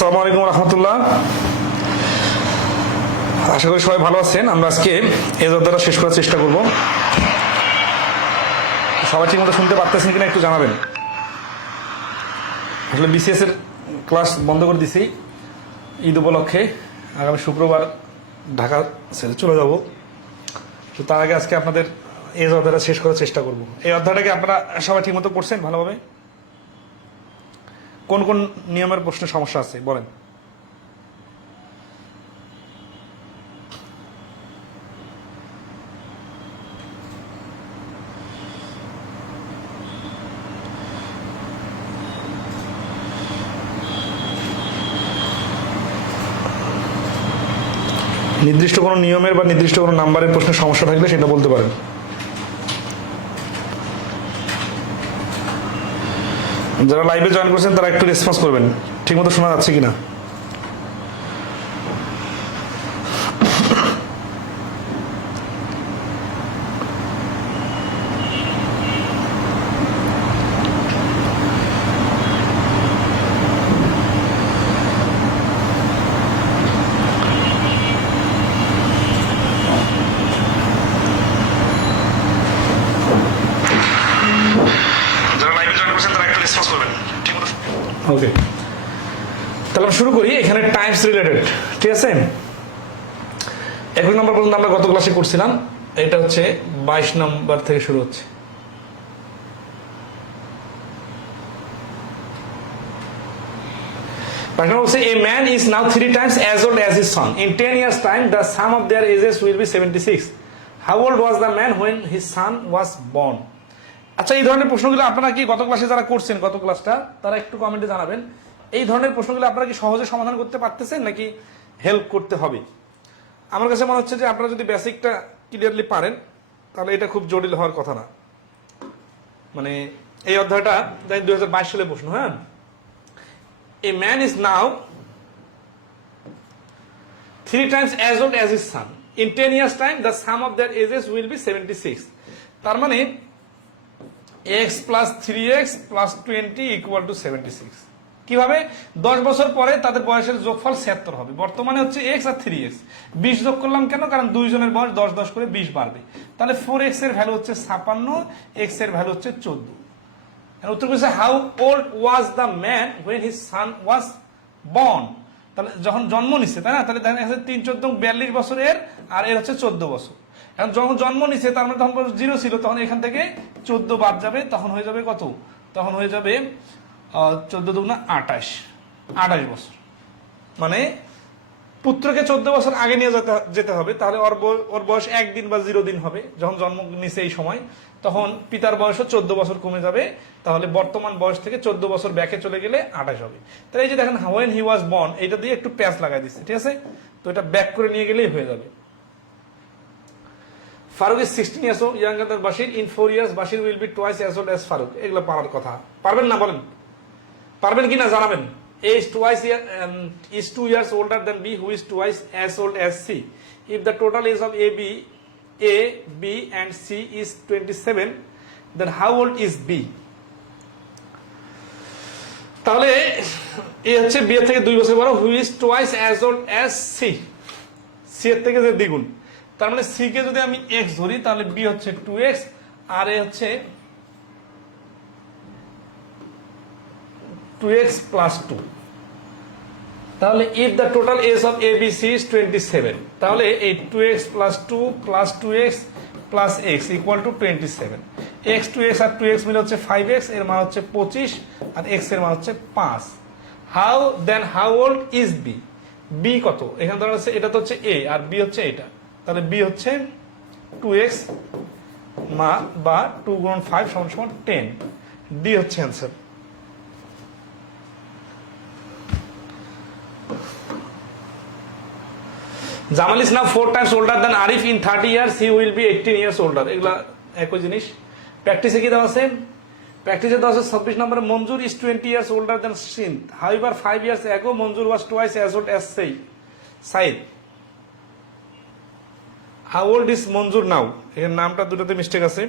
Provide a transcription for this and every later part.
আসসালামু আলাইকুম রহমতুল্লাহ। আশা করি সবাই ভালো আছেন। আমরা আজকে এই অধ্যায়টা শেষ করার চেষ্টা করব। সবাই ঠিক মতো শুনতে পারতেছেন কিনা একটু জানাবেন। আসলে বিসিএস এর ক্লাস বন্ধ করে দিছি ঈদ উপলক্ষে। আগামী শুক্রবার ঢাকা ছেড়ে চলে যাব। তো তার আগে আজকে আপনাদের এই অধ্যায়টা শেষ করার চেষ্টা করব। এই অধ্যায়টাকে আপনারা সবাই ঠিক মতো পড়ছেন ভালোভাবে? কোন কোন নিয়মের প্রশ্নে সমস্যা আছে বলেন। নির্দিষ্ট কোনো নিয়মের বা নির্দিষ্ট কোনো নাম্বারের প্রশ্নে সমস্যা থাকলে সেটা বলতে পারেন। যারা লাইভে জয়েন করছেন তারা একটু রেসপন্স করবেন, ঠিকমতো শোনা যাচ্ছে কিনা। ওকে, তাহলে আমরা শুরু করি। এখানে টাইমস রিলেটেড, ঠিক আছে। 21 নম্বর পর্যন্ত আমরা গত ক্লাসে করছিলাম। এটা হচ্ছে 22 নম্বর থেকে শুরু হচ্ছে। A man is now 3 times as old as his son. In 10 years time the sum of their ages will be 76. How old was the man when his son was born? আচ্ছা, এই ধরনের প্রশ্নগুলো আপনারা কি গত ক্লাসে যারা করছেন গত ক্লাসটা তারা একটু কমেন্টে জানাবেন। এই ধরনের প্রশ্নগুলো আপনারা কি সহজে সমাধান করতে পারতেছেন নাকি হেল্প করতে হবে? আমার কাছে মনে হচ্ছে যে আপনারা যদি বেসিকটা ক্লিয়ারলি পারেন তাহলে এটা খুব জটিল হওয়ার কথা না। মানে এই অধ্যায়টা 2022 সালে প্রশ্ন। হ্যাঁ, A man is now 3 times as old as his son. In 10 years time the sum of their ages will be 76. তার মানে x plus 3x plus 20 equal to 76। কিভাবে? 10 বছর পরে তাদের বয়সের যোগফল 76 হবে। বর্তমানে হচ্ছে x আর 3x, 20 যোগ করলাম কেন? কারণ দুইজনের বয়স 10 10 করে 20 বাড়বে। তাহলে 4x এর ভ্যালু হচ্ছে 56, x এর ভ্যালু হচ্ছে 14। উত্তর করছে how old was the man when his son was born. তাহলে যখন জন্ম নিচ্ছে, তাই না? তাহলে দেখা যাচ্ছে 3 14 42 বছরের, আর এর হচ্ছে 14 বছর। এখন যখন জন্ম নিচ্ছে তার মানে তখন 0 ছিল, তখন এখান থেকে 14 বাদ যাবে, তখন হয়ে যাবে কত? তখন হয়ে যাবে 14 দুগুণা 28 বছর। মানে পুত্রকে 14 বছর আগে নিয়ে যেতে হবে। তাহলে ওর বয়স 1 দিন বা 0 দিন হবে যখন জন্ম নিচ্ছে এই সময়। তখন পিতার বয়সও 14 বছর কমে যাবে। তাহলে বর্তমান বয়স থেকে 14 বছর ব্যাকে চলে গেলে 28 হবে। তাহলে এই যে দেখেন হোয়েন হি ওয়াজ বর্ন, এইটা দিয়ে একটু প্যাচ লাগাই দিচ্ছে, ঠিক আছে? তো এটা ব্যাক করে নিয়ে গেলেই হয়ে যাবে। Farooq is 16 years old younger than Bashir. In 4 years Bashir will be twice as old as Farooq. এগুলো পারার কথা। পারবেন না বলেন? পারবেন কিনা জানাবেন। A is 2 years older than B, who is twice as old as C. If the total age of A, B and C is 27, then how old is B? তাহলে A হচ্ছে B এর থেকে 2 বছর বড়, who is twice as old as C. C এর থেকে যে দ্বিগুণ। তার মানে C কে যদি আমি x ধরি তাহলে B হচ্ছে 2x আর A হচ্ছে 2x plus 2। তাহলে if the total age of ABC is 27, তাহলে এই 2x plus 2 plus 2x plus x equal to 27। x 2x R 2x মিলে হচ্ছে 5x, এর মান হচ্ছে 25 আর x এর মান হচ্ছে 5। how old is B? B কত? এখানে ধরা হচ্ছে এটা তো হচ্ছে A আর B হচ্ছে এটা। তাহলে B হচ্ছে 2x বা 2 গুণন 5 সমান 10। D হচ্ছে answer. Jamal is now 4 times older than Arif. In 30 years he will be 18 years older. এগুলা একই জিনিস। প্র্যাকটিসে কি দেওয়া আছে? প্র্যাকটিসে দেওয়া আছে 26 নম্বরে মঞ্জুর is 20 years older than Sindh. However 5 years ago Manjur was twice as old as Said. How old is Manjur now? এর নামটা দুটোতে মিস্টেক আছে,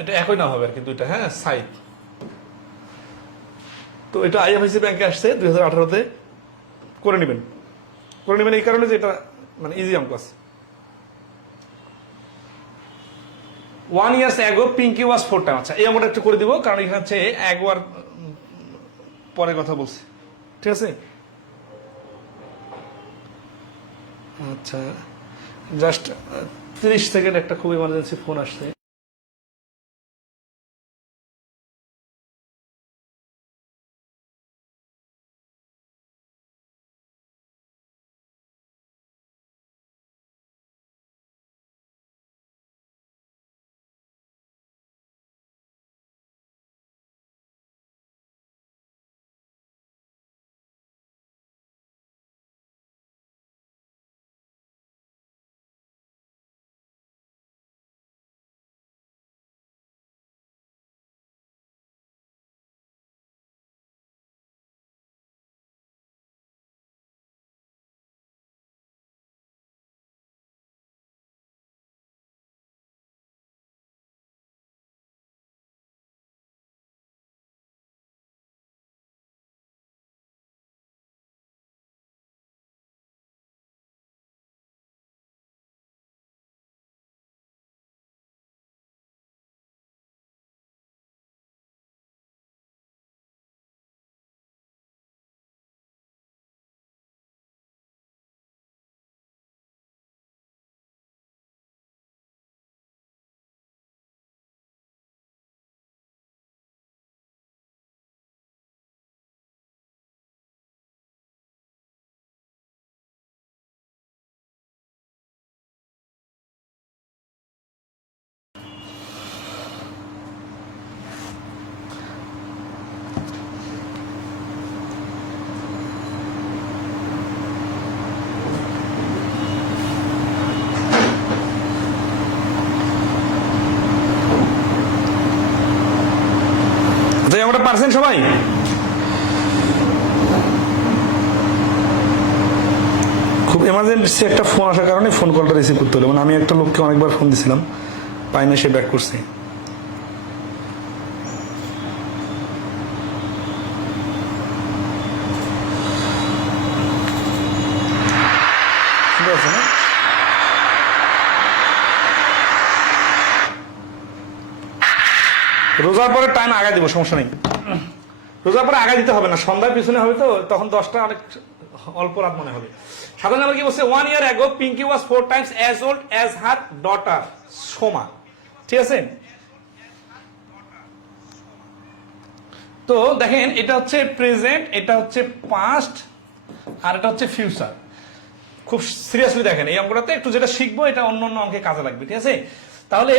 এটা একই নাম হবে আর কি দুইটা। হ্যাঁ, সাইদ। তো এটা আইএফআইসি ব্যাংকে আসছে 2018-তে, করে নেবেন এই কারণে যে এটা মানে ইজি অঙ্ক আছে। 1 years ago Pinky was 4 times। আচ্ছা এই অঙ্কটা একটু করে দিব, কারণ এখানে হচ্ছে ago আর পরে কথা বলছে, ঠিক আছে। আচ্ছা জাস্ট 30 সেকেন্ড, একটা খুব ইমার্জেন্সি ফোন আসছে। আমরা পারছেন সবাই? খুব এমার্জেন্সি একটা ফোন আসার কারণে ফোন কলটা রিসিভ করতে হলো, মানে আমি একটা লোককে অনেকবার ফোন দিছিলাম, পাই না, সে ব্যাক করছে। ঠিক আছে না? রোজার পরে টাইম আগায় দিব, সমস্যা নেই। রোজার পরে আগায় দিতে হবে না, সন্ধ্যার পিছনে হবে তো, তখন 10টা অনেক অল্প রাত মনে হবে। 7 নম্বর কি বলছে? 1 year ago Pinky was 4 times as old as her daughter Soma. ঠিক আছে, তো দেখেন এটা হচ্ছে প্রেজেন্ট, এটা হচ্ছে পাস্ট, আর এটা হচ্ছে ফিউচার। খুব সিরিয়াসলি দেখেন এই অঙ্কটাতে, একটু যেটা শিখবো এটা অন্য অন্য অঙ্কে কাজে লাগবে, ঠিক আছে। তাহলে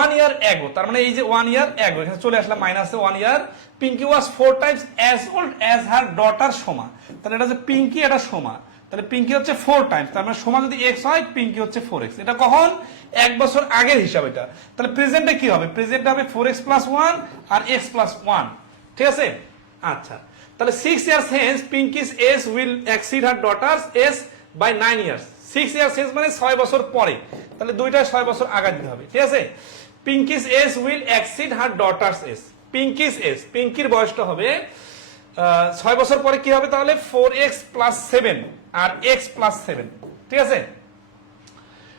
1 year ago, তার মানে এই যে 1 year ago, এখানে চলে আসলাম মাইনাসে 1 year, Pinky was 4 times as old as her daughter Soma. তাহলে এটা যে পিঙ্কি, এটা সোমা, তাহলে পিঙ্কি হচ্ছে 4 টাইমস, তার মানে সোমা যদি x হয়, পিঙ্কি হচ্ছে 4x। এটা কখন? 1 বছর আগের হিসাব এটা। তাহলে প্রেজেন্টে কি হবে? প্রেজেন্টে হবে 4x plus 1 আর x plus 1, ঠিক আছে। আচ্ছা, তাহলে 6 years hence Pinky's age will exceed her daughter's age by 9 years। 6 years hence মানে 6 বছর পরে, তাহলে দুইটা 6 বছর আগে দিতে হবে, ঠিক আছে। Pinky's age will exceed her daughter's age। Pinky's age, পিঙ্কির বয়সটা হবে 6 বছর পরে কি হবে? তাহলে 4x plus 7 আর x plus 7, ঠিক আছে।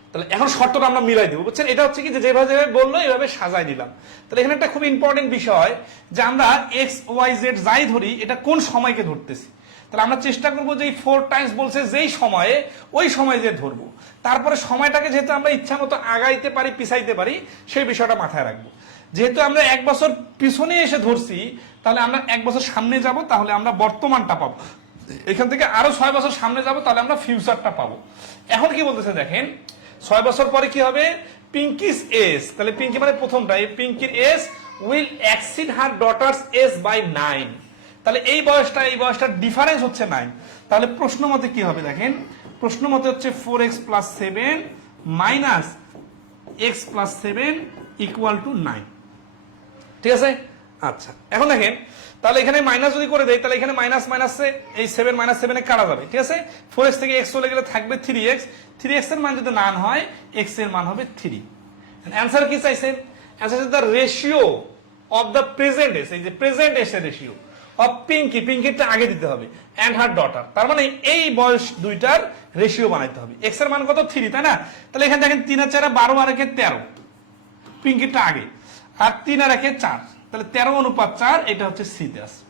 তাহলে এখন শর্তটা আমরা মিলাই দিব, বুঝছেন। এটা হচ্ছে কি যে যেভাবে বললো এইভাবে সাজাই নিলাম। তাহলে এখানে একটা খুব ইম্পর্টেন্ট বিষয় যে আমরা x y z যাই ধরি, এটা কোন সময়কে ধরতেছি। তাহলে আমরা চেষ্টা করবো যে 4 টাইমস বলছে যেই সময়ে, ওই সময় যে ধরবো। তারপরে সময়টাকে যেহেতু আমরা ইচ্ছা মতো আগাইতে পারি, পিছাইতে পারি, সেই বিষয়টা মাথায় রাখবো। যেহেতু আমরা 1 বছর পিছনে এসে ধরছি, তাহলে আমরা 1 বছর সামনে যাব, তাহলে আমরা বর্তমানটা পাবো। এখান থেকে আরো 6 বছর সামনে যাব, তাহলে আমরা ফিউচারটা পাবো। এখন কি বলতেছে দেখেন, 6 বছর পরে কি হবে? পিঙ্কিস এজ, তাহলে পিঙ্কি মানে প্রথমটা, এই পিঙ্কির age will exceed her daughter's age by 9। তাহলে এই বয়সটা ডিফারেন্স হচ্ছে 9। তাহলে প্রশ্ন মতে কি হবে দেখেন, প্রশ্ন মতে হচ্ছে 4x plus 7 minus x plus 7 equal to 9, ঠিক আছে। আচ্ছা, এখন দেখেন তাহলে এখানে মাইনাস যদি করে দেয়, তাহলে এখানে মাইনাস মাইনাসে এই 7 মাইনাস 7 কাটা যাবে, ঠিক আছে। 4x থেকে x চলে গেলে থাকবে 3x, 3x এর মান যদি 9 হয়, x এর মান হবে 3। অ্যান্সার কি চাইছেন? Answer is the ratio of the present age, এই যে প্রেজেন্ট এজ এর রেশিও অফ পিঙ্কি, পিঙ্কিটা আগে দিতে হবে, অ্যান্ড হার ডটার, তার মানে এই বয়স দুইটার রেশিও বানাইতে হবে। এক্স এর মান কত 3, তাই না? তাহলে এখানে দেখেন 3 আর 4 12 আর 1 13, পিঙ্কিটা আগে, আর 3 আর 1 4, তাহলে 13:4, এটা হচ্ছে সি তে আছে।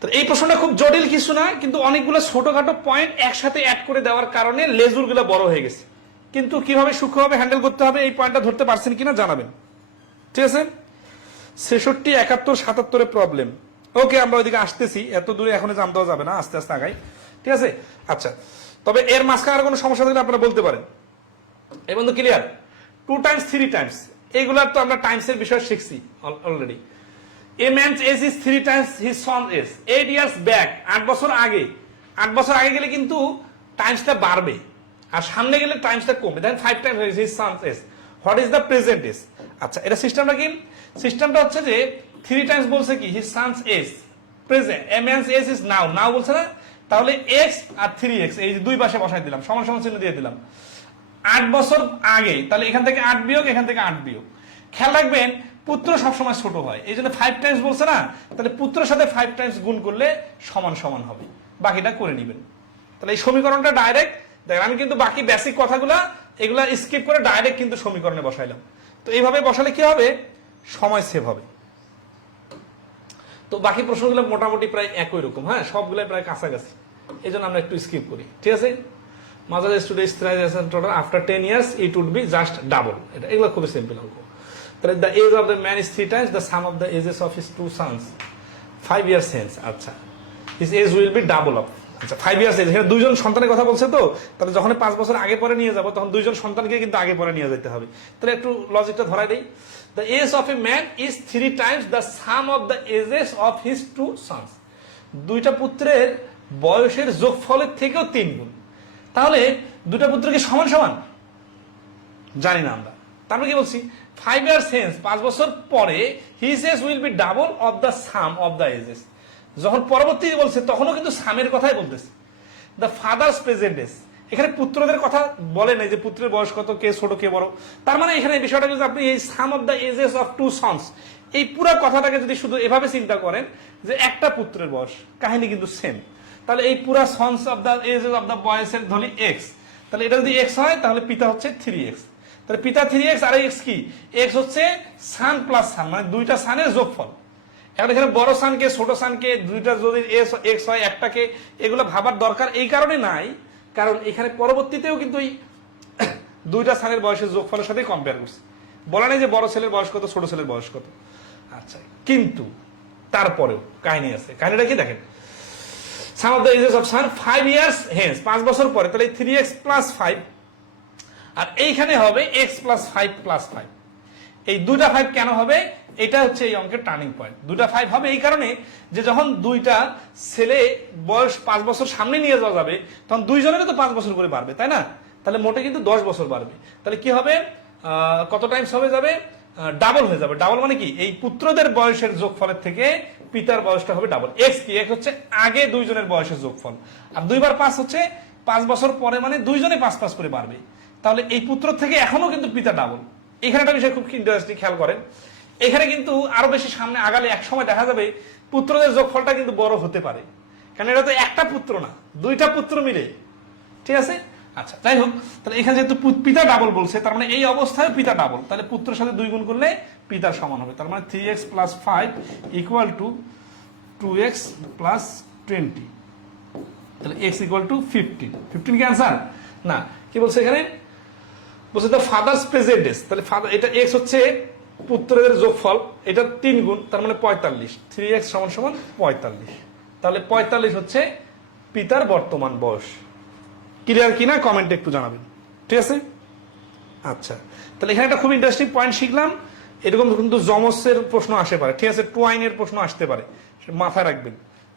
তো এই প্রশ্নটা খুব জটিল কিছু না, কিন্তু অনেকগুলো ছোটখাটো পয়েন্ট একসাথে অ্যাড করে দেওয়ার কারণে লেজুরগুলো বড় হয়ে গেছে। কিন্তু কিভাবে সূক্ষ্মভাবে হ্যান্ডেল করতে হবে এই পয়েন্টটা ধরতে পারছেন কিনা জানাবেন, ঠিক আছে? 66, 71, 77 প্রবলেম। ওকে, আমরা ওইদিকে আসতেছি, এত দূরে এখনো জানতেও যাবে না, আস্তে আস্তে আগাই, ঠিক আছে? আচ্ছা, তবে এর মাঝখানে আর কোনো সমস্যা থাকলে আপনারা বলতে পারেন। এই বন্ধু ক্লিয়ার? 2 টাইমস 3 টাইমস এইগুলার তো আমরা টাইমস এর বিষয় শিখছি already. A man's age is 3 times his son's age. 8 years back, 8 বছর আগে, 8 বছর আগে গেলে কিন্তু টাইমসটা বাড়বে, আর সামনে গেলে টাইমসটা কমবে। দেখেন 5 times his son's age. What is the present age? আচ্ছা, এটা সিস্টেমটা কি? সিস্টেমটা হচ্ছে যে 3 টাইমস বলছে কি his son's age, present, a man's age is now, now বলছে না? তাহলে x আর 3x এই দুই পাশে বসাই দিলাম, সমান সমান চিহ্ন দিয়ে দিলাম। 8 বছর আগে, তাহলে এখান থেকে 8 বিয়োগ, এখান থেকে 8 বিয়োগ। খেয়াল রাখবেন পুত্র সবসময় ছোট হয়, এই জন্য 5 টাইমস বলছে না, তাহলে পুত্রের সাথে 5 টাইমস গুণ করলে সমান সমান হবে, বাকিটা করে নেবেন। তাহলে এই সমীকরণটা ডাইরেক্ট দেখেন, আমি কিন্তু বাকি বেসিক কথাগুলা এগুলা স্কিপ করে ডাইরেক্ট কিন্তু সমীকরণে বসাইলাম। তো এইভাবে বসালে কি হবে, সময় সেভ হবে। তো বাকি প্রশ্নগুলো মোটামুটি প্রায় একই রকম, হ্যাঁ, সবগুলাই প্রায় কাছাকাছি, এই জন্য আমরা একটু স্কিপ করি, ঠিক আছে? Mother student total after 10 years it would be just double, এটা এগুলো খুবই সিম্পল অঙ্ক। তাহলে the age of the man is 3 times the sum of the ages of his 2 sons 5 years hence। আচ্ছা, his age will be double of. আচ্ছা, 5 years age, এখানে দুইজন সন্তানের কথা বলছে, তো তাহলে যখন 5 বছর আগে পরে নিয়ে যাবো তখন দুইজন সন্তানকে কিন্তু আগে পরে নিয়ে যেতে হবে। তাহলে একটু লজিকটা ধরাই দেই। The age of a man is 3 times the sum of the ages of his 2 sons। দুইটা পুত্রের বয়সের যোগফলের থেকেও 3 গুণ। তাহলে দুটা পুত্র কি সমান সমান? জানি না আমরা। তারপরে কি বলছি, 5 years hence, 5 বছর পরে, his age will be double of the sum of the ages। যখন পরবর্তী বলছে তখনও কিন্তু সামের কথাই বলতেছে। দ্য ফাদার্স প্রেজেন্ট এজ, এখানে পুত্রদের কথা বলে নাই যে পুত্রের বয়স কত, কে ছোট কে বড়। তার মানে এখানে বিষয়টা যদি আপনি এই sum of the ages of 2 sons এই পুরো কথাটাকে যদি শুধু এভাবে চিন্তা করেন যে একটা পুত্রের বয়স, কাহিনী কিন্তু সেম। তাহলে এই পুরা sons of the ages of the বয়েসের ধরি এক্স, তাহলে এটা যদি এক্স হয় তাহলে পিতা হচ্ছে 3x। তাহলে পিতা 3x আর এক্স কি, এক্স হচ্ছে সান প্লাস সান, মানে দুইটা সানের যোগফল। এখন এখানে বড় সানকে ছোট সানকে দুইটা যদি এক্স হয় একটাকে, এগুলো ভাবার দরকার এই কারণে নাই, কারণ এখানে পরবর্তীতেও কিন্তু এই দুইটা সানের বয়সের যোগফলের সাথে কম্পেয়ার করছে, বলা নেই যে বড় ছেলের বয়স কত ছোট ছেলের বয়স কত। আচ্ছা, কিন্তু তারপরেও কাহিনী আছে। কাহিনীটা কি দেখেন, sum of the ages of son 5 years hence, 5 বছর পরে, তাহলে 3x প্লাস 5, আর এইখানে হবে x প্লাস 5 প্লাস 5। এই দুইটা 5 কেন হবে, এটা হচ্ছে এই অঙ্কের টার্নিং পয়েন্ট। দুইটা 5 হবে এই কারণে যে যখন দুইটা ছেলে বয়স 5 বছর সামনে নিয়ে যাওয়া যাবে তখন দুইজনেরও তো 5 বছর করে বাড়বে, তাই না? তাহলে মোটে কিন্তু 10 বছর বাড়বে। তাহলে কি হবে, কত টাইমস হবে যাবে, ডাবল হয়ে যাবে। ডাবল মানে কি, এই পুত্রদের বয়সের যোগফলের থেকে পিতার বয়সটা হবে ডাবল। এক্স কি, এক হচ্ছে আগে দুইজনের বয়সের যোগফল, আর 2 বার 5 হচ্ছে 5 বছর পরে, মানে দুইজনে 5 করে বাড়বে। তাহলে এই পুত্র থেকে এখনো কিন্তু পিতা ডাবল। এখানে একটা বিষয় খুব ইন্টারেস্টিং, খেয়াল করেন, এখানে কিন্তু আরো বেশি সামনে আগালে এক সময় দেখা যাবে পুত্রদের যোগফলটা কিন্তু বড় হতে পারে, কারণ এটা তো একটা পুত্র না, দুইটা পুত্র মিলে, ঠিক আছে? আচ্ছা, যাই হোক, তাহলে এখানে যেহেতু পিতা ডাবল বলছে, তার মানে এই অবস্থায় পিতা ডাবল, তাহলে পুত্রের সাথে 2 গুণ করলে পিতার সমান হবে। তার মানে 3x plus 5 equal to 2x plus 20, তাহলে x ইকুয়াল টু 15। 15 কি আনসার? না, কি বলছে এখানে, বলছে দ্য ফাদার্স প্রেজেন্ট এজ, তাহলে ফাদার, এটা x হচ্ছে পুত্রদের যোগফল, এটা 3 গুণ, তার মানে 45। 3x সমান সমান 45, তাহলে 45 হচ্ছে পিতার বর্তমান বয়স। ক্লিয়ার কিনা কমেন্টে একটু জানাবেন, ঠিক আছে? আচ্ছা, তাহলে এখানে একটা খুব ইন্টারেস্টিং পয়েন্ট শিখলাম। এরকম কিন্তু জমসের প্রশ্ন আসতে পারে, ঠিক আছে? টোয়াইনের প্রশ্ন আসতে পারে, মাথায় রাখবেন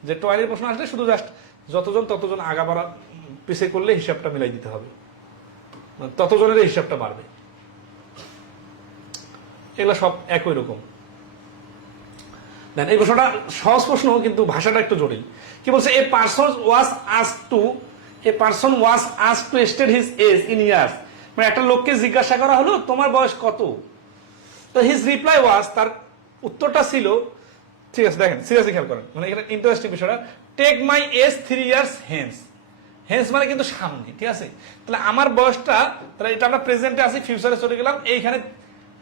যে টোয়াইনের প্রশ্ন আসলে শুধু জাস্ট যতজন ততজন আগা বাড়া পিছে করলে হিসাবটা মিলাই দিতে হবে, ততজনের হিসাবটা বাড়বে। এগুলো সব একই রকম। এই প্রশ্নটা সহজ প্রশ্ন, কিন্তু ভাষাটা একটু জটিল। কি বলছে, a person was asked to state his age in years, মানে একটা লোককে জিজ্ঞাসা করা হলো তোমার বয়স কত, তো হিজ রিপ্লাই ওয়াজ, তার উত্তরটা ছিল ঠিক আছে, দেখেন সিরিয়াসলি খেয়াল করেন, মানে এটা ইন্টারেস্টিং বিষয়টা। Take my age 3 years hence, hence মানে কিন্তু সামনে, ঠিক আছে। তাহলে আমার বয়সটা, তাহলে এটা আমরা প্রেজেন্টে আছি, ফিউচারে চলে গেলাম,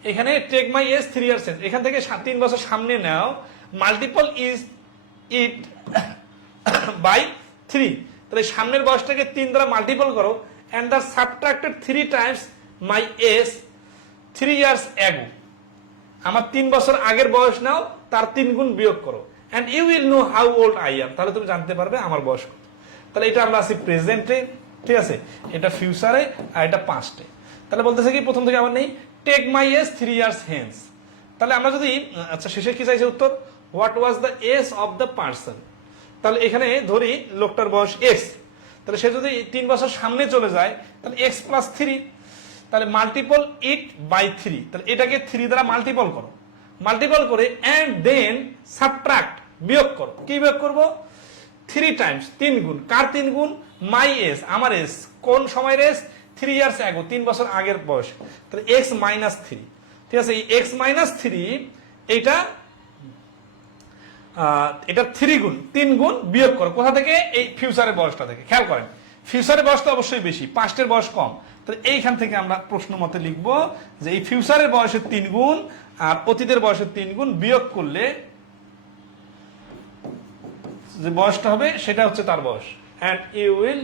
এখানে take my age 3 years hence, এখান থেকে 3 বছর সামনে নাও, মাল্টিপল ইজ ইট বাই 3, তাহলে সামনের বয়সটাকে 3 দ্বারা মাল্টিপল করো, and the subtracted 3 times my age 3 years ago, আমার 3 বছর আগের বয়স নাও, তার 3 গুণ বিয়োগ করো, and you will know how old I am, তাহলে তুমি জানতে পারবে আমার বয়স কত। তাহলে এটা আমরা আছি প্রেজেন্টে, ঠিক আছে, এটা ফিউচারে, আর এটা পাস্টে। তাহলে বলতেছে কি প্রথম থেকে আবার নেই, take my age 3 years hence. তাহলে আমরা যদি, আচ্ছা শেষে কি চাইছে উত্তর, what was the age of the person, তাহলে এখানে ধরি লোকটার বয়স এক্স, তাহলে সে যদি 3 বছর সামনে চলে যায়, তাহলে এক্স প্লাস 3, তাহলে মাল্টিপল ইট বাই 3, তাহলে এটাকে 3 দ্বারা মাল্টিপল করো, মাল্টিপল করে এন্ড দেন সাবট্রাক্ট, বিয়োগ করো। কি বিয়োগ করবো, 3 টাইমস, 3 গুণ, কার 3 গুণ, মাই এজ, আমার এজ, কোন সময়ের এজ, 3 ইয়ার্স অ্যাগো, 3 বছর আগের বয়স, তাহলে এক্স মাইনাস 3, ঠিক আছে। এই এক্স মাইনাস 3 এটা 3 গুণ, 3 গুণ বিয়োগ করো, কোথা থেকে, এই ফিউচারের বয়সটা থেকে। খেয়াল করেন ফিউচারের বয়স তো অবশ্যই বেশি, পাস্টের বয়স কম, তাহলে এইখান থেকে আমরা প্রশ্ন মতে লিখবো যে এই ফিউচারের বয়সের 3 গুণ আর অতীতের বয়সের 3 গুণ বিয়োগ করলে যে বয়সটা হবে সেটা হচ্ছে তার বয়স, and you will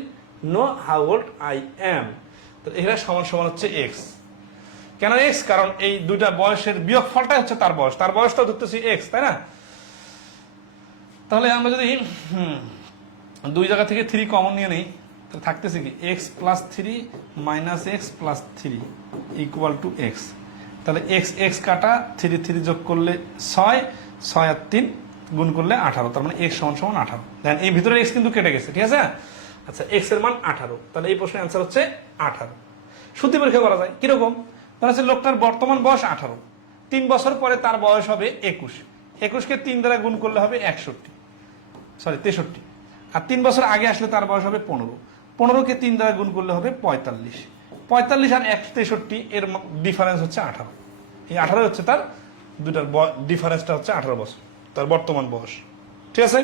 know how old I am, তো এরা সমান সমান হচ্ছে এক্স। কেন এক্স, কারণ এই দুইটা বয়সের বিয়োগ ফলটাই হচ্ছে তার বয়স, তার বয়সটা ধরতেছি এক্স, তাই না। তাহলে আমরা যদি দুই জায়গা থেকে 3 কমন নিয়ে নেই, তাহলে থাকতেছে কি x plus 3 minus x plus 3 equal to x, তাহলে এক্স এক্স কাটা, 3 3 যোগ করলে 6, 6 আর 3 গুণ করলে 18, তার মানে এক্স সমান সমান 18। দেন এই ভিতরে এক্স কিন্তু কেটে গেছে, ঠিক আছে। আচ্ছা এক্স এর মান 18, তাহলে এই প্রশ্নের অ্যান্সার হচ্ছে 18। সত্যি পরীক্ষা করা যায় কিরকম, তাহলে হচ্ছে লোকটার বর্তমান বয়স 18, 3 বছর পরে তার বয়স হবে 21, 21কে 3 দ্বারা গুণ করলে হবে 63, আর 3 বছর আগে আসলে তার বয়স হবে 15, 15কে 3 দ্বারা গুণ করলে হবে 45, 45 আর 63 এর ডিফারেন্স হচ্ছে 18, এই 18 হচ্ছে তার দুটার ডিফারেন্সটা হচ্ছে 18 বছর, তার বর্তমান বয়স, ঠিক আছে।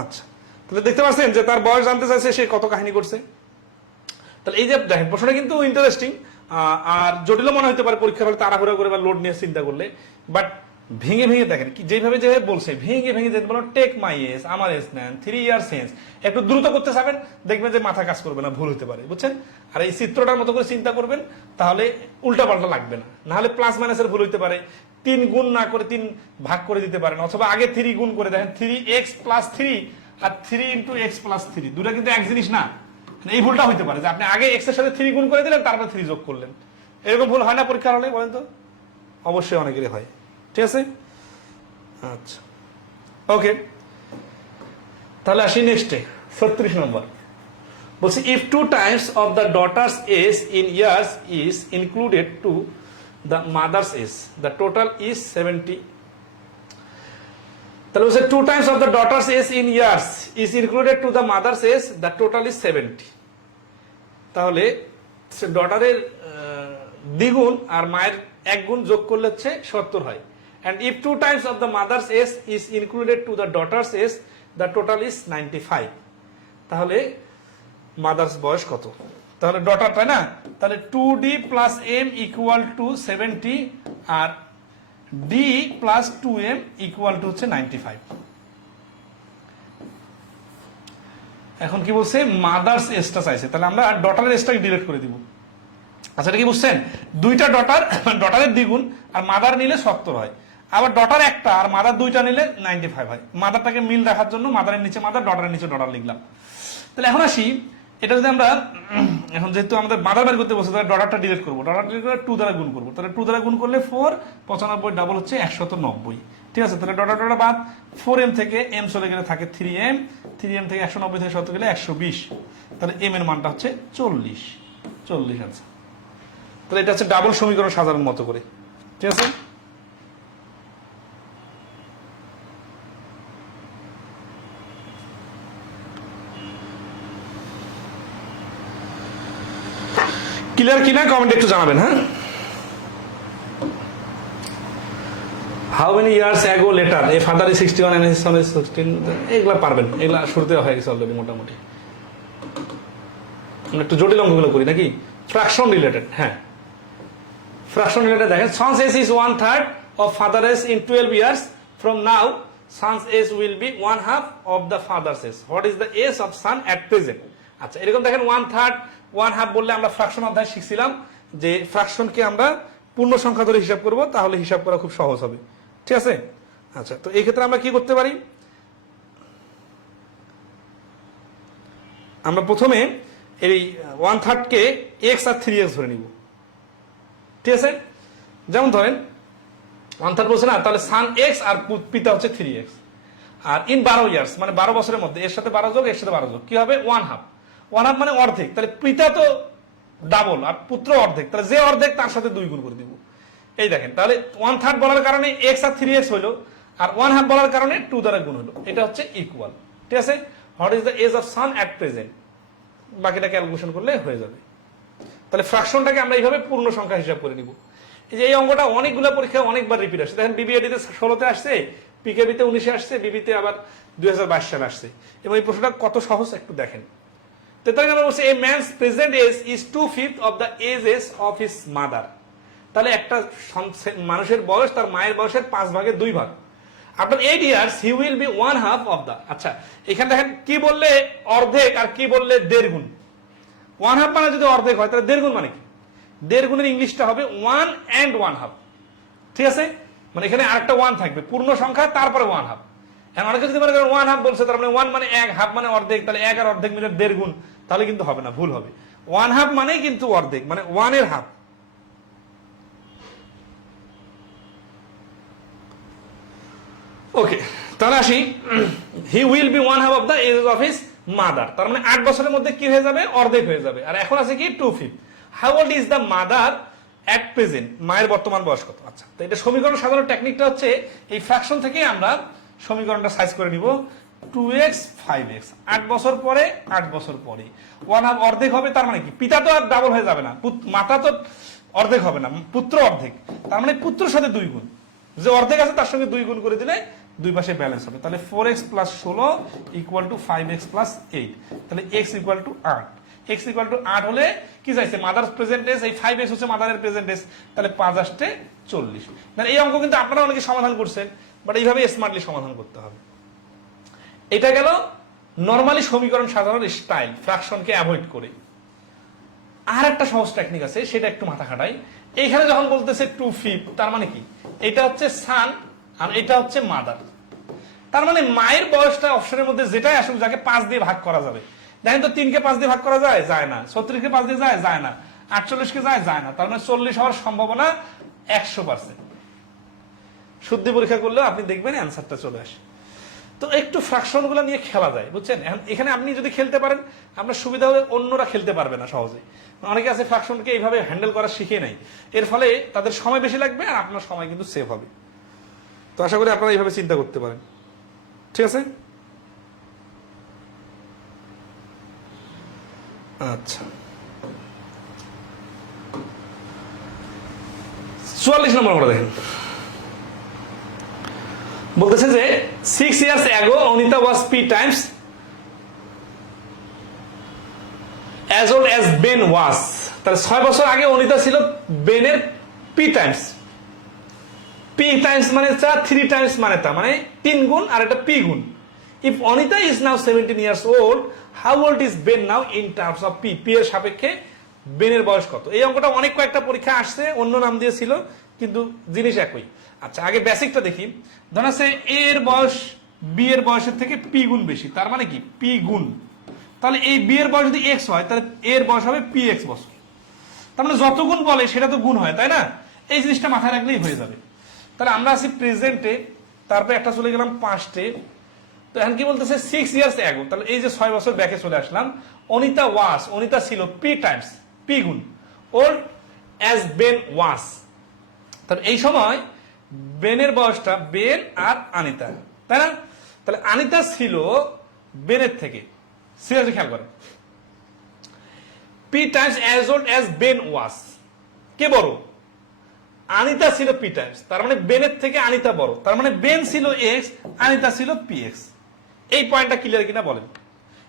আচ্ছা তাহলে দেখতে পাচ্ছেন যে তার বয়স জানতে চাইছে, সে কত কাহিনী করছে। তাহলে এই যে দেখেন প্রশ্নটা কিন্তু ইন্টারেস্টিং, আর জটিলও মনে হতে পারে পরীক্ষার হলে তাড়াহুড়া করে বা লোড নিয়ে চিন্তা করলে, বাট ভেঙে ভেঙে দেখেন কি যেভাবে বলছে, ভেঙে ভেঙে যেতে বলো টেক মাই এজ, আমার এজ নেন, 3 ইয়ার্স হেন্স, একটু দ্রুত করতে চাবেন, দেখবেন যে মাথা কাজ করবে না, ভুল হতে পারে, বুঝছেন। আর এই চিত্রটার মতো করে চিন্তা করবেন, তাহলে উল্টা পাল্টা লাগবে না, নাহলে প্লাস মাইনাসের ভুল হইতে পারে, 3 গুণ না করে 3 ভাগ করে দিতে পারেন, অথবা আগে 3 গুণ করে দেখেন, 3x প্লাস 3 আর 3 ইন্টু এক্স প্লাস 3, দুটা কিন্তু এক জিনিস না। এই ভুলটা হইতে পারে যে আপনি আগে এক্স এর সাথে 3 গুণ করে দিলেন, তারপর 3 যোগ করলেন, এরকম ভুল হয় না পরীক্ষার হলে, বলেন তো। অবশ্যই অনেকেরই হয়, ঠিক আছে। আচ্ছা ওকে, তাহলে আসি নেক্সটে 36 নম্বর। বলছি if 2 times of the daughter's age in years is included to the mother's age, the total is 70। তাহলে বলছে 2 times of the daughter's age in years is included to the mother's age, the total is 70। তাহলে ডটারের দ্বিগুণ আর মায়ের 1 গুণ যোগ করলে হচ্ছে 70 হয়। And if 2 times of the mother's age is included to the daughter's age, the total is 95. তাহলে mother's বয়স কত, তাহলে ডটার, তাই না। তাহলে 2d plus m equal to 70 R d plus 2m equal to হচ্ছে 95। এখন কি বলছে, মাদার্স এজটা চাইছে, তাহলে আমরা ডটারের এজটাকে ডিলিট করে দিব। আচ্ছা এটা কি বুঝছেন, দুইটা ডটারের দ্বিগুণ আর মাদার নিলে 70 হয়, আবার ডটার একটা আর মাদার দুইটা নিলে 95 হয়। মাদারটাকে মিল রাখার জন্য মাদারের নিচে মাদার, ডটারের নিচে ডটার লিখলাম। তাহলে এখন আসি, এটা যদি আমরা এখন যেহেতু আমাদের মাদার বের করতে বলছে, তাহলে ডটারটা ডিলিট করবো, ডটার ডিলিট করে 2 দ্বারা গুণ করবো, তাহলে 2 দ্বারা গুণ করলে 4, 95 ডাবল হচ্ছে 190, ঠিক আছে। তাহলে ডটার ডটার বাদ, 4m থেকে m চলে গেলে থাকে 3m, 3m থেকে 190 থেকে 70 গেলে 120, তাহলে m এর মানটা হচ্ছে 40 আছে। তাহলে এটা হচ্ছে ডাবল সমীকরণ সাজানোর মতো করে, ঠিক আছে। ক্লিয়ার কিনা কমেন্টে একটু জানাবেন। হ্যাঁ, how many years ago letter a father is 61 and his son is 16, এগুলা পারবেন, এগুলা শুরুতে হয়ে গেছে অলরেডি মোটামুটি। আমরা একটু জটিল অঙ্কগুলো করি নাকি, ফ্র্যাকশন রিলেটেড। হ্যাঁ, ফ্র্যাকশন রিলেটেড দেখেন, sons age is 1/3 of father s in 12 years from now, sons s will be 1/2 of the father's s. What is the s of son at present? আচ্ছা, এরকম দেখেন 1/3 1/2 বললে আমরা ফ্র্যাকশন অধ্যায় শিখছিলাম যে ফ্র্যাকশনকে আমরা পূর্ণ সংখ্যা ধরে হিসাব করব, তাহলে হিসাব করা খুব সহজ হবে, ঠিক আছে। আচ্ছা, তো এই ক্ষেত্রে আমরা কি করতে পারি, আমরা প্রথমে এই 1/3 কে x আর 3x ধরে নিব, ঠিক আছে। যেমন ধরেন 1/3 বলছে না, তাহলে সান x আর পিতা হচ্ছে 3x, আর ইন 12 ইয়ার্স মানে 12 বছরের মধ্যে এর সাথে 12 যোগ এর সাথে 12 যোগ কি হবে 1/2, 1/2 মানে অর্ধেক, তাহলে পিতা তো ডাবল আর পুত্র অর্ধেক, তাহলে যে অর্ধেক তার সাথে 2 গুণ করে দিব। এই দেখেন, তাহলে 1/3 বলার কারণে x আর 3x হলো, আর 1/2 বলার কারণে 2 দ্বারা গুণ হলো, এটা হচ্ছে ইকুয়াল, ঠিক আছে। What is the age of son at present, বাকিটা ক্যালকুলেশন করলে হয়ে যাবে। তাহলে ফ্র্যাকশনটাকে আমরা এইভাবে পূর্ণ সংখ্যা হিসাব করে নিব। এই যে এই অঙ্কটা অনেকগুলো পরীক্ষায় অনেকবার রিপিট আসছে, দেখেন বিবিএডিতে 16-তে আসছে, পিকেবিতে 19-এ আসছে, বিবিতে আবার 2022 সালে আসছে, এবং এই প্রশ্নটা কত সহজ একটু দেখেন। তো তাই আমরা বলছি a man's present age is 2/5 of the ages of his mother. তাহলে একটা মানুষের বয়স তার মায়ের বয়সের 5 ভাগের 2 ভাগ। After 8 years he will be 1/2 of the. আচ্ছা, এখানে দেখেন কি বললে অর্ধেক আর কি বললে 1.5 গুণ। 1/2 মানে যদি অর্ধেক হয় তাহলে 1.5 গুণ মানে কি, 1.5 গুণের ইংলিশটা হবে 1 and 1/2, ঠিক আছে। মানে এখানে আরেকটা 1 থাকবে, পূর্ণ সংখ্যা তারপরে 1/2। এখন অনেকে যদি মনে করেন 1/2 বলছে তার মানে 1 মানে 1, হাফ মানে অর্ধেক, তাহলে 1 আর অর্ধেক মিলে 1.5 গুণ, তাহলে কিন্তু হবে না, ভুল হবে। 1/2 মানেই কিন্তু অর্ধেক, মানে 1 এর হাফ। ওকে, তাহলে আসি, he will be 1/2 of the age of his mother, তার মানে 8 বছরের মধ্যে কি হয়ে যাবে, অর্ধেক হয়ে যাবে। আর এখন আছে কি 2/5। How old is the mother at present, মায়ের বর্তমান বয়স কত। আচ্ছা, তো এটা সমীকরণ সাধারণ টেকনিকটা হচ্ছে এই ফ্র্যাকশন থেকে আমরা সমীকরণটা সাইজ করে নিব, 2x 5x, 8 বছর পরে 8 বছর পরে 1/2 অর্ধেক হবে, তার মানে কি পিতা তো আর ডাবল হয়ে যাবে না, মাতা তো অর্ধেক হবে না, পুত্র অর্ধেক, তার মানে পুত্রের সাথে 2 গুণ, যে অর্ধেক আছে তার সঙ্গে 2 গুণ করে দিলে দুই পাশে ব্যালেন্স হবে। তাহলে 4x + 16 = 5x + 8, তাহলে x = 8। x = 8 হলে কি চাইছে, মাদার প্রেজেন্ট এজ, এই 5x হচ্ছে মাদারের প্রেজেন্ট এজ, তাহলে 5 আসতে 40। মানে এই অঙ্ক কিন্তু আপনারা অনেকে সমাধান করছেন, বাট এইভাবে স্মার্টলি সমাধান করতে হবে। এটা গেল নরমালি সমীকরণ সাজানোর স্টাইল, ফ্র্যাকশনকে অ্যাভয়েড করে। আর একটা সহজ টেকনিক আছে, সেটা একটু মাথা খাটাই। এইখানে যখন বলতেছে 2/5, তার মানে কি, এটা হচ্ছে সান আর এটা হচ্ছে মাদার, তার মানে মায়ের বয়সটা অপশনের মধ্যে যেটাই আসুক, যাকে 5 দিয়ে ভাগ করা যাবে। দেখেন তো 3 কে 5 দিয়ে ভাগ করা যায়, যায় না। 36 কে 5 দিয়ে যায়, যায় না। 48 কে যায়, যায় না। তার মানে 40 হওয়ার সম্ভাবনা 100%। শুদ্ধি পরীক্ষা করলেও আপনি দেখবেন অ্যান্সারটা চলে আসে। তো একটু ফ্র্যাকশন গুলো নিয়ে খেলা যায়, বুঝছেন। এখানে আপনি যদি খেলতে পারেন আপনার সুবিধা হবে, অন্যরা খেলতে পারবে না সহজে। অনেকে আছে ফ্র্যাকশনকে এইভাবে হ্যান্ডেল করা শিখে নাই, এর ফলে তাদের সময় বেশি লাগবে আর আপনার সময় কিন্তু সেভ হবে। তো আশা করি আপনারা এইভাবে চিন্তা করতে পারেন, ঠিক আছে। আচ্ছা, 44 নম্বর আমরা দেখেন, বলতেছে যে 6 years ago Anita was p times as old as Ben was। তাহলে 6 বছর আগে অনিতা ছিল বেনের p times। p times মানে 4, 3 times মানে তা মানে 3 গুণ, আর এটা p গুণ। if Anita is now 17 years old, how old is Ben now in terms of p? p এর সাপেক্ষে বেনের বয়স কত। এই অঙ্কটা অনেক কয়েকটা পরীক্ষা আসছে, অন্য নাম দিয়েছিল, কিন্তু জিনিস একই। আচ্ছা, আগে বেসিকটা দেখি। ধরুন আছে এ এর বয়স বি এর বয়সের থেকে পি গুণ বেশি, তার মানে কি পি গুণ। তাহলে এই বি এর বয়স যদি এক্স হয়, তাহলে এর বয়স হবে পি এক্স বছর। তার মানে যত গুণ বলে সেটা তো গুণ হয়, তাই না। এই জিনিসটা মাথায় রাখলেই হয়ে যাবে। তাহলে আমরা আছি প্রেজেন্টে, তারপরে একটা চলে গেলাম পাস্টে। তো এখন কি বলতেছে 6 years ago, তাহলে এই যে 6 বছর ব্যাকে চলে আসলাম। অনিতা ওয়াস, অনিতা ছিল পি টাইমস পি গুণ ওল্ড অ্যাজ বেন ওয়াস। তাহলে এই সময় বেনের বয়সটা বেন আর আনিতা, তাই না। তাহলে আনিতা ছিল বেনের থেকে, সিরিয়াসলি খেয়াল করেন, P times as old as Ben was. কে বড়, আনিতা ছিল পি টাইমস, তার মানে বেনের থেকে আনিতা বড়, তার মানে বেন ছিল এক্স, আনিতা ছিল পি এক্স। এই পয়েন্টটা ক্লিয়ার কিনা বলেন।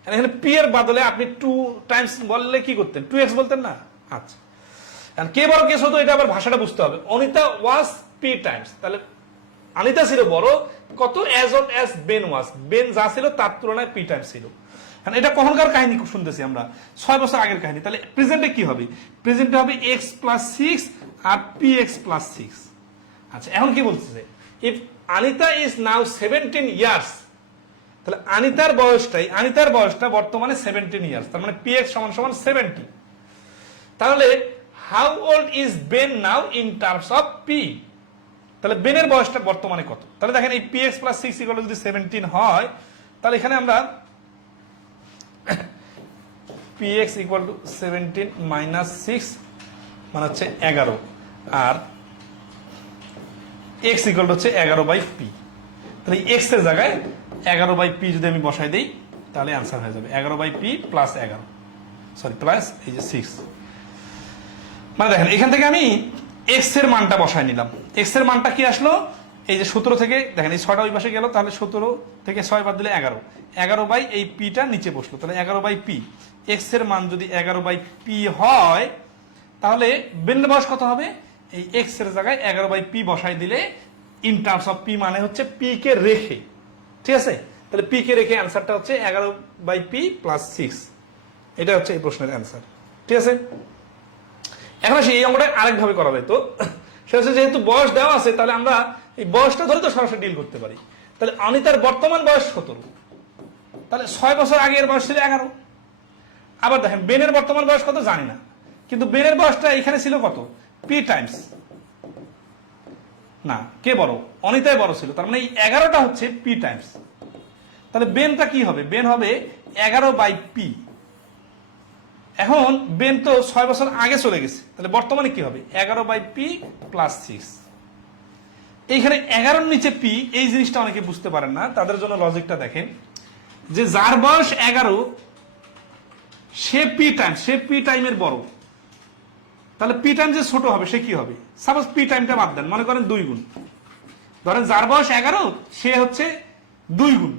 এখানে পি এর বদলে আপনি 2 টাইমস বললে কি করতেন, 2x বলতেন না। আচ্ছা, কে বড় কে ছোট এটা আবার ভাষাটা বুঝতে হবে। অনিতা ওয়াজ পি টাইমস, তাহলে আনিতা ছিল বড় কত, অ্যাজ ওল্ড অ্যাজ বেন ওয়াজ, বেন যা ছিল তার তুলনায় পি টাইমস ছিল। এটা কখনকার কাহিনী শুনতেছি আমরা, 6 বছর আগের কাহিনী। তাহলে প্রেজেন্টে কি হবে, প্রেজেন্টে হবে এক্স প্লাস 6 আর পি এক্স প্লাস 6। আচ্ছা, এখন কি বলতেছে, if Anita is now 17 years, তাহলে আনিতার বয়সটা বর্তমানে 17 ইয়ার্স, তার মানে পি এক্স সমান সমান 70। তাহলে how old is Ben now in terms of P, তাহলে বেনের বয়সটা বর্তমানে কত। তাহলে দেখেন এই পি এক্স প্লাস 6 ইকুয়াল যদি 17 হয়, তাহলে এখানে আমরা P x equal to 17 minus 6 মানে হচ্ছে 11, আর এক্স ইকুয়াল টু হচ্ছে 11 বাই পি। তাহলে এক্স এর জায়গায় 11 বাই পি যদি আমি বসাই দিই, তাহলে আনসার হয়ে যাবে 11 by P plus 11, sorry plus এই যে 6। মানে দেখেন এখান থেকে আমি এক্স এর মানটা বসাই নিলাম, এক্স এর মানটা কি আসলো, এই যে 17 থেকে দেখেন এই 6টা ওই পাশে গেল, তাহলে 17 থেকে 6 বাদ দিলে 11 বাই এই পিটা নিচে বসলো, তাহলে 11 বাই পি। এক্স এর মান যদি 11 বাই পি হয়, তাহলে বেনের বয়স কত হবে, এই এক্স এর জায়গায় 11 বাই পি বসাই দিলে ইন টার্মস অফ পি মানে হচ্ছে পি কে রেখে, ঠিক আছে। তাহলে পি কে রেখে অ্যান্সারটা হচ্ছে 11 বাই পি প্লাস 6। এটা হচ্ছে এই প্রশ্নের অ্যান্সার, ঠিক আছে। এখন আসি এই অঙ্কটা আরেকভাবে করা যেত, সেটা হচ্ছে যেহেতু বয়স দেওয়া আছে, তাহলে আমরা এই বয়সটা ধরে তো সরাসরি ডিল করতে পারি। তাহলে অনিতার বর্তমান বয়স 17, তাহলে 6 বছর আগে এর বয়স ছিল 11। আবার দেখেন বেনের বর্তমান বয়স কত জানি না, কিন্তু বেনের বয়সটা এখানে ছিল কত, পি টাইমস, না কে বড়, অনিতায় বড় ছিল, তার মানে এই 11টা হচ্ছে পি টাইমস। তাহলে বেনটা কি হবে, বেন হবে 11 বাই পি। এখন বেন তো 6 বছর আগে চলে গেছে, তাহলে বর্তমানে কি হবে 11 বাই পি প্লাস 6। এইখানে 11-র নিচে পি, এই জিনিসটা অনেকে বুঝতে পারেন না, তাদের জন্য লজিকটা দেখেন, যে যার বয়স 11 সে পি টাইমের বড়, তাহলে পি টাইম যে ছোট হবে সে কি হবে, সাপোজ পি টাইমটা বাদ দেন, মনে করেন 2 গুণ, ধরেন যার বয়স 11 সে হচ্ছে 2 গুণ,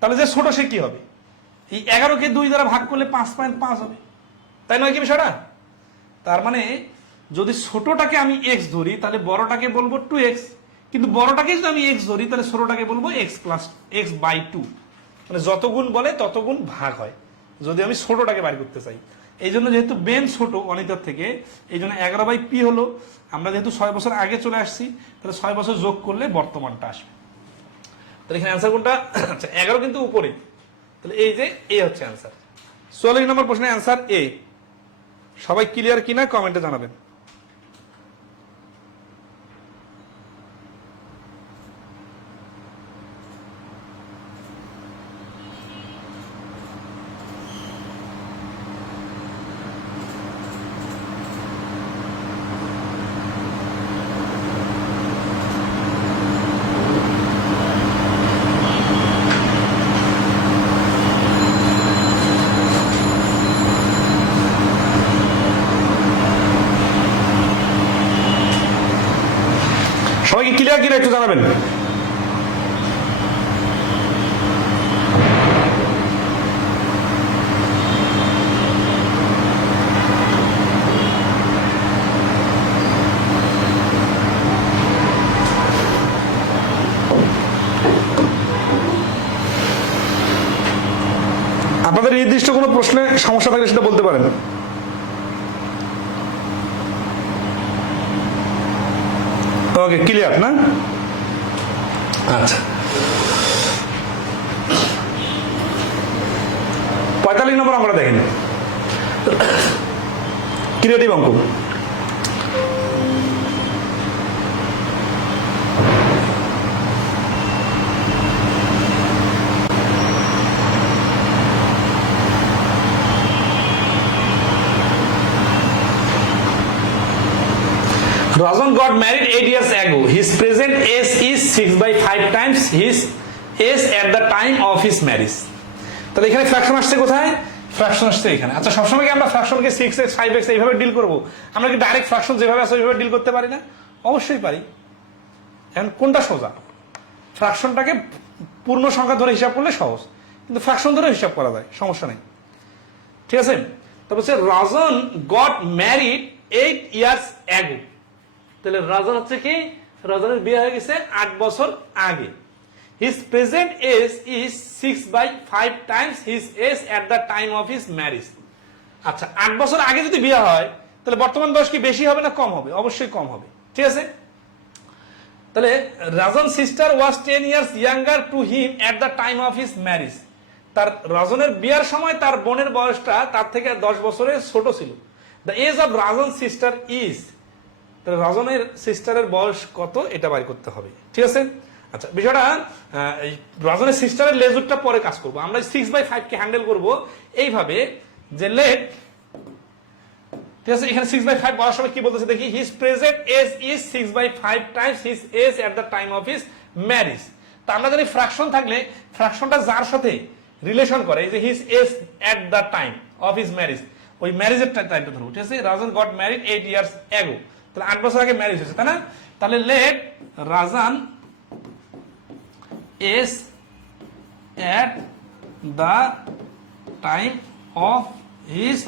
তাহলে যে ছোট সে কি হবে, এই 11কে 2 দ্বারা ভাগ করলে 5.5 হবে, তাই নয় কি বিষয়টা। তার মানে যদি ছোটটাকে আমি এক্স ধরি, তাহলে বড়টাকে বলবো 2x, কিন্তু বড়টাকে যদি আমি এক্স ধরি, তাহলে ছোটটাকে বলবো এক্স প্লাস এক্স বাই 2। মানে যত গুণ বলে তত গুণ ভাগ হয়, যদি আমি ছোটটাকে বাইর করতে চাই। এই জন্য যেহেতু বেন ছোট অনিতার থেকে, এই জন্য 11 বাই পি হলো। আমরা যেহেতু 6 বছর আগে চলে আসছি, তাহলে 6 বছর যোগ করলে বর্তমানটা আসবে। তাহলে এখানে অ্যান্সার কোনটা, আচ্ছা 11 কিন্তু উপরে, তাহলে এই যে এ হচ্ছে অ্যান্সার। 44 নম্বর প্রশ্নের অ্যান্সার এ। সবাই ক্লিয়ার কিনা কমেন্টে জানাবেন। সবাই কি ক্লিয়ার কিনা একটু জানাবেন। আপনাদের নির্দিষ্ট কোনো প্রশ্নে সমস্যা থাকলে সেটা বলতে পারেন। ওকে, ক্লিয়ার না? আচ্ছা, 45 নম্বর আমরা দেখেন, ক্রিয়েটিভ অঙ্ক। Rajan got married 8 years ago. His present age is 6 by 5 times his age at the time of his marriage. তাহলে এখানে ফ্র্যাকশন আসছে কোথায়, ফ্র্যাকশন আসছে এখানে। আচ্ছা সবসময় কি আমরা ফ্র্যাকশনকে 6x 5x এইভাবে ডিল করব? আমরা কি ডাইরেক্ট ফ্র্যাকশন যেভাবে আছে ওইভাবে ডিল করতে পারি না? অবশ্যই পারি। এখন কোনটা সোজা? ফ্র্যাকশনটাকে পূর্ণ সংখ্যা ধরে হিসাব করলে সহজ, কিন্তু ফ্র্যাকশন ধরে হিসাব করা যায়, সমস্যা নেই। ঠিক আছে? তারপর হচ্ছে রাজন গট ম্যারিড 8 years ago। তাহলে রাজন হচ্ছে কি, রাজনের বিয়ে হয়ে গেছে 8 বছর আগে। His present age is 6/5 times his age at the time of his marriage। আচ্ছা 8 বছর আগে যদি বিয়ে হয় তাহলে বর্তমান বয়স কি বেশি হবে না কম হবে? অবশ্যই কম হবে। ঠিক আছে? তাহলে রাজন sister was 10 years younger to him at the time of his marriage। তার রাজনের বিয়ার সময় তার বোনের বয়সটা তার থেকে 10 বছরের ছোট ছিল। The age of Rajan sister is, তাহলে রাজনের সিস্টারের বয়স কত এটা বাই করতে হবে। ঠিক আছে? আচ্ছা বিষয়টা রাজনের সিস্টারের লেজুরটা পরে কাজ করবো। আমরা 6/5 কে হ্যান্ডেল করব এইভাবে যে লেট, ঠিক আছে, এখানে 6/5 বলার সময় কি বলতেছে দেখি, his present age is 6/5 times his age at the time of his marriage. তা আমরা জানি ফ্র্যাকশন থাকলে ফ্র্যাকশনটা যার সাথে রিলেশন করে, এই যে his age at the time of his marriage, ওই ম্যারিজের টাইমটা ধরবো। ঠিক আছে? Rajan got married 8 years ago, তাহলে 8 বছর আগে ম্যারিজ হয়েছে, তাই না? তাহলে let Rajan age at the time of his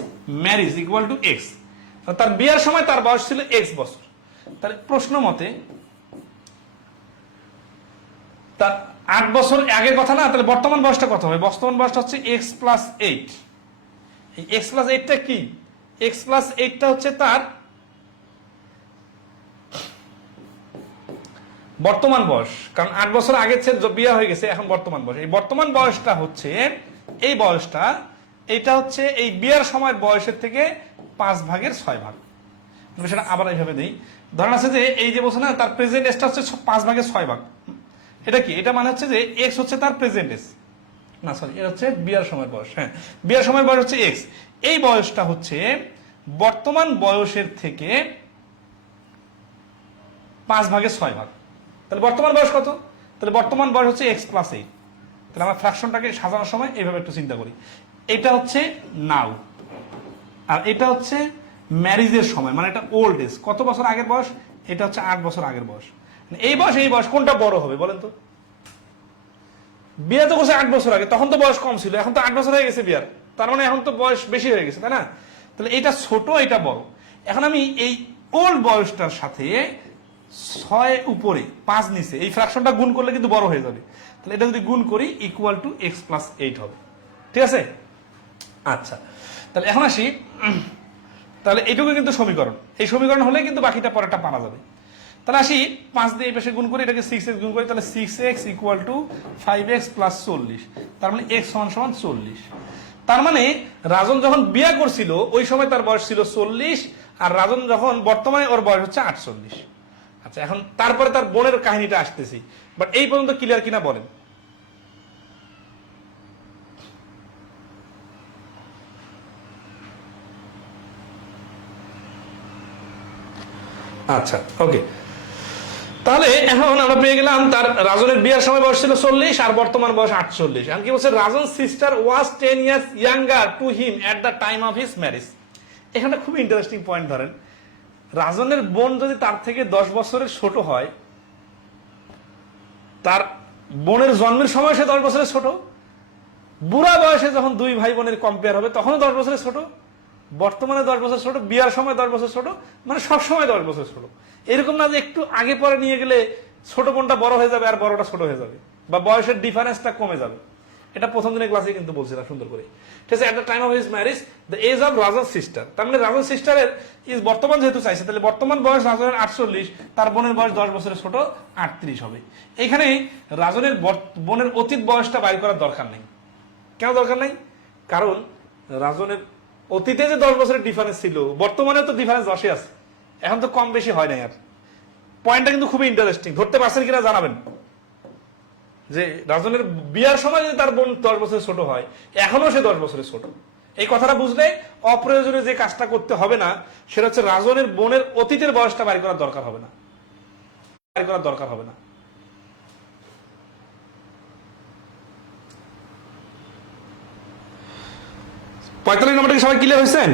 marriage equal to X. তার বিয়ের সময় তার বয়স ছিল এক্স বছর। তাহলে প্রশ্ন মতে তার 8 বছর আগের কথা না, তাহলে বর্তমান বয়সটা কত হবে? বর্তমান বয়সটা হচ্ছে x প্লাস 8। এই x প্লাস 8টা কি? x প্লাস 8টা হচ্ছে তার বর্তমান বয়স, কারণ 8 বছর আগে বিয়ে হয়ে গেছে, এখন বর্তমান বয়স। এই বর্তমান বয়সটা হচ্ছে এই বয়সটা, এইটা হচ্ছে এই বিয়ের সময়ের বয়সের থেকে 5/6 সেটা আবার এইভাবে দেই। ধরেন আছে যে এই যে বলছে না তার প্রেজেন্ট এজটা হচ্ছে 5/6। এটা কি? এটা মানে হচ্ছে যে এক্স হচ্ছে তার প্রেজেন্ট এজ, না সরি এটা হচ্ছে বিয়ার সময়ের বয়স। হ্যাঁ, বিয়ার সময়ের বয়স হচ্ছে এক্স। এই বয়সটা হচ্ছে বর্তমান বয়সের থেকে 5/6। তাহলে বর্তমান বয়স কত? তাহলে বর্তমান বয়স হচ্ছে x প্লাস 8। তাহলে আমরা ফ্র্যাকশনটাকে সাজানোর সময় এইভাবে একটু চিন্তা করি। এটা হচ্ছে নাও, আর এটা হচ্ছে ম্যারিজের সময়, মানে এটা ওল্ড এজ। কত বছর আগের বয়স? এটা হচ্ছে 8 বছর আগের বয়স। এই বয়স কোনটা বড় হবে বলেন তো? বিয়ে তো করছে 8 বছর আগে, তখন তো বয়স কম ছিল, এখন তো 8 বছর হয়ে গেছে বিয়ার, তার মানে এখন তো বয়স বেশি হয়ে গেছে, তাই না? তাহলে এটা ছোট, এটা বড়। এখন আমি এই ওল্ড বয়সটার সাথে 6 উপরে 5 নিচে এই ফ্র্যাকশনটা গুণ করলে কিন্তু বড় হয়ে যাবে। তাহলে এটা যদি গুণ করি ইকুয়াল টু x প্লাস 8 হবে। ঠিক আছে? আচ্ছা তাহলে এখন আসি, তাহলে এইটুকু কিন্তু সমীকরণ, এই সমীকরণ হলে কিন্তু বাকিটা পরেরটা পারা যাবে। তাহলে আসি 5 দিয়ে এই পাশে গুণ করি, এটাকে 6x গুণ করি, তাহলে 6x equal to 5x plus 40। তার মানে x সমান সমান 40। তার মানে রাজন যখন বিয়ে করছিল ওই সময় তার বয়স ছিল 40, আর রাজন যখন বর্তমানে ওর বয়স হচ্ছে 48। আচ্ছা এখন তারপরে তার বোনের কাহিনীটা আসতেছি, বাট এই পর্যন্ত ক্লিয়ার কিনা বলেন? আচ্ছা ওকে, তাহলে এখন আমরা পেয়ে গেলাম তার রাজনের বিয়ার সময় বয়স ছিল 40 আর বর্তমান বয়স 48। এখন কি বলছে? রাজন sister was 10 years younger to him at the time of his marriage। এখানে খুব ইন্টারেস্টিং পয়েন্ট ধরেন, রাজনের বোন যদি তার থেকে 10 বছরের ছোট হয়, তার বোনের জন্মের সময় সে 10 বছরের ছোট, বুড়া বয়সে যখন দুই ভাই বোনের কম্পেয়ার হবে তখনও 10 বছরের ছোট, বর্তমানে 10 বছর ছোট, বিয়ার সময় 10 বছর ছোট, মানে সব সময় 10 বছর ছোট। এরকম না যে একটু আগে পরে নিয়ে গেলে ছোট বোনটা বড় হয়ে যাবে আর বড়টা ছোট হয়ে যাবে, বা বয়সের ডিফারেন্সটা কমে যাবে। এটা প্রথম দিনের ক্লাসে কিন্তু বলছিলাম সুন্দর করে। ঠিক আছে? At the time of his marriage the age of Rajan sister, তার মানে রাজন সিস্টারের ইজ বর্তমান যেহেতু চাইছে, তাহলে বর্তমান বয়স রাজনের 48, তার বোনের বয়স 10 বছরের ছোট 38 হবে। এখানে রাজনের বোনের অতীত বয়সটা বাইর করার দরকার নেই। কেন দরকার নাই? কারণ রাজনের অতীতে যে 10 বছরের ডিফারেন্স ছিল, বর্তমানে তো ডিফারেন্স 10 আছে, এখন তো কম বেশি হয় নাই। আর পয়েন্টটা কিন্তু খুবই ইন্টারেস্টিং, ধরতে পারছেন কিনা জানাবেন? যে রাজনের বিয়ার সময় যদি তার বোন 10 বছরের ছোট হয়, এখনো সে 10 বছরের ছোট। এই কথাটা বুঝলে অপ্রয়োজনীয় যে কাজটা করতে হবে না, সেটা হচ্ছে রাজনের বোনের অতীতের বয়সটা বাইর করার দরকার হবে না, বাইর করার দরকার হবে না। 45 নম্বরটা কি সবাই ক্লিয়ার হয়েছেন?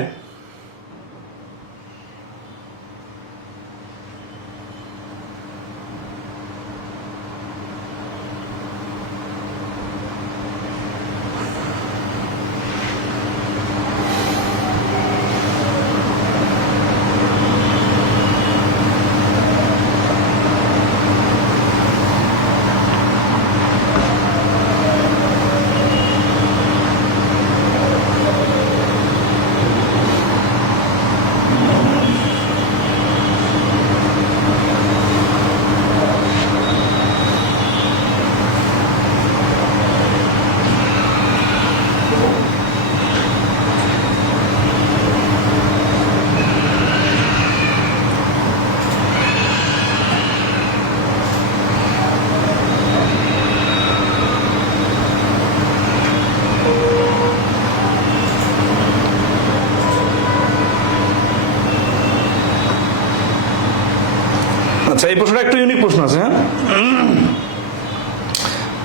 আচ্ছা, এই প্রশ্নটা একটু ইউনিক প্রশ্ন আছে। হ্যাঁ,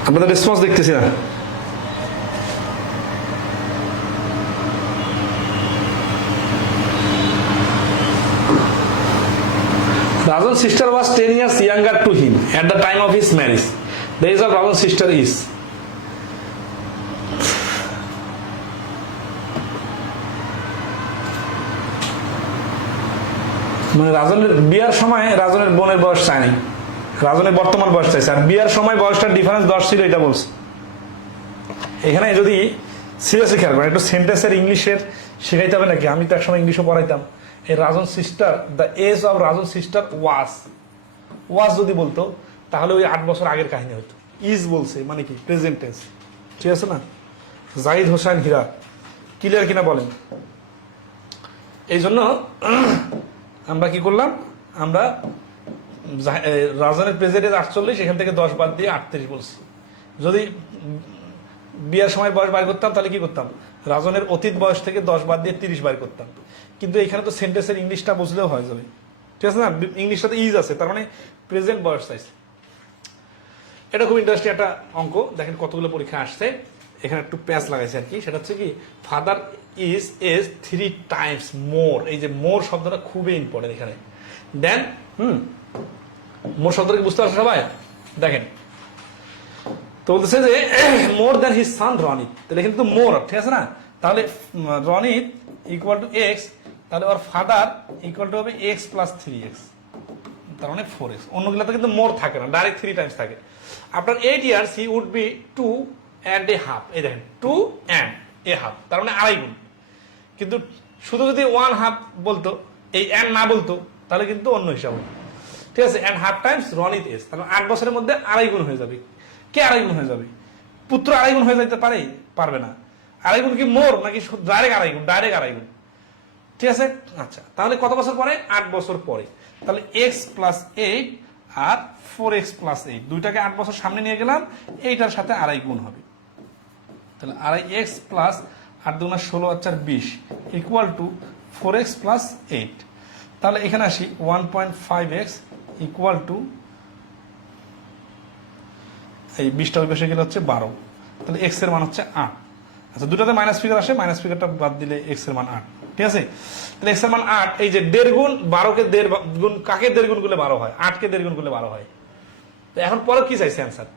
আপনাদের রেসপন্স দেখতেছি না। Rajan's sister was 10 years younger to him at the time of his marriage. The age of Rajan's sister is. মানে রাজনের বিয়ার সময় রাজনের বোনের বয়স চায় নাই, রাজনের বর্তমান বয়স চাইছে, আর বিয়ার সময় বয়সটার ডিফারেন্স 10 ছিল, এটা বলছে। এখানে যদি সিরিয়াসলি খেয়াল করেন, একটু সেন্টেন্সের ইংলিশের শেখাইতে হবে নাকি? আমি তো একসময় ইংলিশও পড়াইতাম। এই Rajan sister, the age of Rajan sister was যদি বলতো তাহলে ওই 8 বছর আগের কাহিনী হতো। ইজ বলছে মানে কি? প্রেজেন্ট টেন্স, ঠিক আছে না? জাহিদ হোসেন হীরা ক্লিয়ার কিনা বলেন? এই জন্য আমরা কি করলাম, আমরা রাজনের প্রেজেন্ট 48, এখান থেকে 10 বাদ দিয়ে 38 বলছি। যদি বিয়ার সময় বয়স বার করতাম তাহলে কি করতাম? রাজনের অতীত বয়স থেকে 10 বাদ দিয়ে 30 বার করতাম। কিন্তু এখানে তো সেন্টেন্সের ইংলিশটা বুঝলেও হয়ে যাবে, ঠিক আছে না? ইংলিশটাতে ইজ আছে, তার মানে প্রেজেন্ট বয়স চাইছে। এটা খুব ইন্টারেস্টিং একটা অঙ্ক। দেখেন কতগুলো পরীক্ষা আসছে, এখানে একটু প্যাচ লাগাইছে আর কি। সেটা হচ্ছে কি, ফাদার ইজ এজ 3 times মোর। এই যে মোর শব্দটা খুবই ইম্পর্টেন্ট এখানে। দেন মোর শব্দটা কি বুঝতে পারছো সবাই? দেখেন তো বলতেছে যে মোর দেন হিজ সান রনিত, তাহলে কিন্তু মোর, ঠিক আছে না? তাহলে রনিত ইকুয়াল টু এক্স, তাহলে ওর ফাদার ইকুয়াল টু হবে এক্স প্লাস 3x, তার মানে 4x। অন্যগুলোতে কিন্তু মোর থাকে না, ডাইরেক্ট 3 times থাকে। After 8 years he would be 2 and a half। এই দেখেন 2 and a half, তার মানে আড়াই গুণ। কিন্তু শুধু যদি 1/2 বলতো, এই and না বলতো, তাহলে কিন্তু অন্য হিসাব হবে, ঠিক আছে? and half times Ronit age, তাহলে 8 বছরের মধ্যে আড়াই গুণ হয়ে যাবে। কে আড়াই গুণ হয়ে যাবে? পুত্র আড়াই গুণ হয়ে যাইতে পারে? পারবে না। আড়াই গুণ কি মোর নাকি ডাইরেক্ট আড়াই গুণ? ডাইরেক্ট আড়াই গুণ, ঠিক আছে? আচ্ছা, তাহলে কত বছর পরে? 8 বছর পরে। তাহলে x প্লাস 8 আর 4x প্লাস 8, দুইটাকে 8 বছর সামনে নিয়ে গেলাম, এইটার সাথে আড়াই গুণ হবে। তাহলে আড়াই x প্লাস 8 দুগুণা 16 আর 4 20 ইকুয়াল টু 4x প্লাস 8। তাহলে এখানে আসি 1.5x ইকুয়াল টু, এই 20টা ওই পাশে গেলে হচ্ছে 12, তাহলে x এর মান হচ্ছে 8। আচ্ছা, দুটাতে মাইনাস ফিগার আসে, মাইনাস ফিগারটা বাদ দিলে x এর মান 8, ঠিক আছে? তাহলে x এর মান 8। এই যে 1.5 গুণ 12কে 1.5 গুণ, কাকে 1.5 গুণ করলে 12 হয়? 8কে 1.5 গুণ করলে 12 হয়। তো এখন পরে কি চাইছে অ্যান্সার?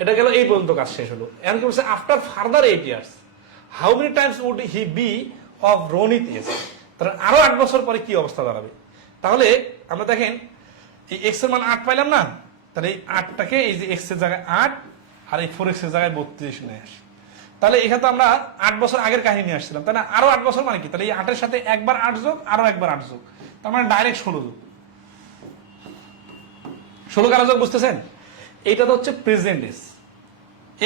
এটা গেল, এই পর্যন্ত কাজ শেষ হলো। এখন কি বলছে, after further 8 years how many times would he be of Ronit age? তাহলে আরো 8 বছর পরে কি অবস্থা দাঁড়াবে? তাহলে আমরা দেখেন এই x এর মান 8 পাইলাম না, তাহলে এই 8টাকে এই যে x এর জায়গায় 8 আর এই 4x এর জায়গায় 32 নিয়ে আসি। তাহলে এখানে তো আমরা 8 বছর আগের কাহিনী নিয়ে আসছিলাম, তাই না? আরো 8 বছর মানে কি? তাহলে এই 8 এর সাথে একবার 8 যোগ, আরো একবার 8 যোগ, তার মানে ডাইরেক্ট 16 যোগ। 16 কারা যোগ, বুঝতেছেন? এইটা তো হচ্ছে প্রেজেন্ট এজ,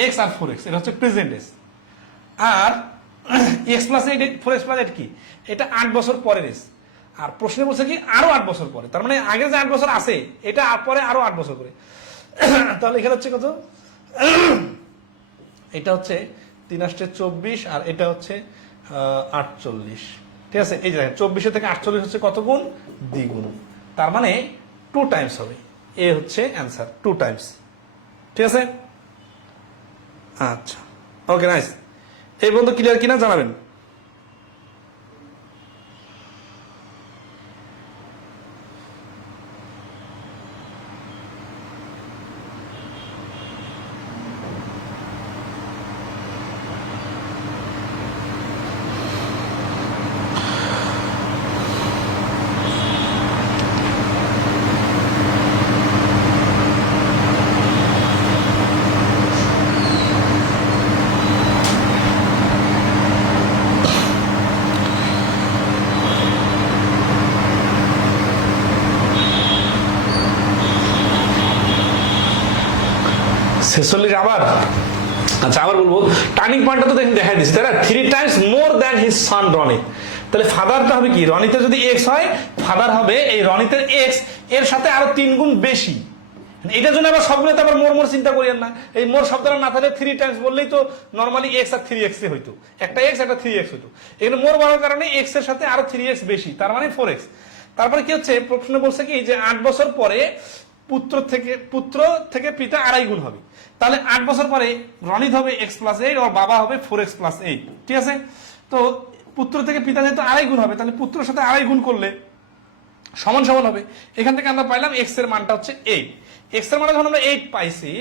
x আর 4x, এটা হচ্ছে প্রেজেন্ট এজ। আর x প্লাস 8, 4x প্লাস 8 কি? এটা 8 বছর পরের এজ। আর প্রশ্নে বলছে কি আরো 8 বছর পরে, তার মানে আগে যে 8 বছর আছে এটা পরে আরো 8 বছর করে। তাহলে এখানে হচ্ছে কত? এটা হচ্ছে 3 × 24 আর এটা হচ্ছে 48, ঠিক আছে? এই যে 24 থেকে 48 হচ্ছে কত গুণ? দ্বিগুণ, তার মানে 2 টাইমস হবে। এ হচ্ছে অ্যান্সার, 2 টাইমস, ঠিক আছে? আচ্ছা, ওকে, নাইস। এই বন্ধু ক্লিয়ার কিনা জানাবেন। 46 আবার, আচ্ছা আবার বলবো, টার্নিং পয়েন্টটা তো দেখেন দেখাই দিচ্ছি তাই না, 3 times more than his son Ronit. তাহলে ফাদারটা হবে কি, রনিতের যদি এক্স হয় ফাদার হবে এই রনিতের এক্স এর সাথে আরো 3 গুণ বেশি। এটার জন্য আবার সবগুলোতে আবার মোর মোর চিন্তা করিয়েন না, এই মোর শব্দটা না থাকলে 3 টাইমস বললেই তো নরমালি এক্স আর 3x এ হইতো, একটা এক্স একটা 3x হইতো। এখানে মোর বলার কারণে এক্স এর সাথে আরো 3x বেশি, তার মানে 4x। তারপরে কি হচ্ছে, প্রশ্ন বলছে কি যে 8 বছর পরে পুত্র থেকে পিতা আড়াই গুণ হবে। তাহলে 8 বছর পরে রনিত হবে x+8 আর বাবা হবে 4x+8, ঠিক আছে। তো পুত্র থেকে পিতা যেহেতু আড়াই গুণ হবে, তাহলে পুত্রের সাথে আড়াই গুণ করলে সমান সমান হবে। এখান থেকে আমরা পাইলাম x এর মানটা হচ্ছে 8। x এর মানে যখন আমরা 8 পাইছি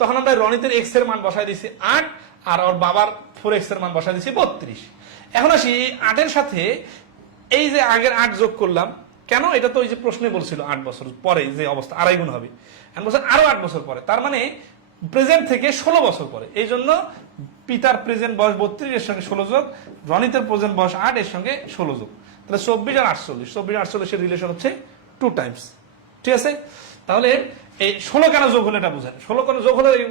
তখন আমরা রনিতের x এর মান বসাই দিছি 8 আর ওর বাবার 4x এর মান বসাই দিছি 32। এখন আসি 8 এর সাথে এই যে আগের 8 যোগ করলাম কেন, এটা তো ওই যে প্রশ্নে বলছিল 8 বছর পরে যে অবস্থা আড়াই গুণ হবে, এখন বলছে আরো 8 বছর পরে, তার মানে প্রেজেন্ট থেকে 16 বছর পরে। এই জন্য পিতার প্রেজেন্ট বয়স 32 এর সঙ্গে 16 যোগ, রনিতের প্রেজেন্ট বয়স 8 এর সঙ্গে 16 যোগ, তাহলে 24 আর 48, 24 আর 48 এর রিলেশন হচ্ছে 2 টাইমস, ঠিক আছে। তাহলে এই 16 কেন যোগ হলো এটা বুঝেন, 16 কেন যোগ হলো এই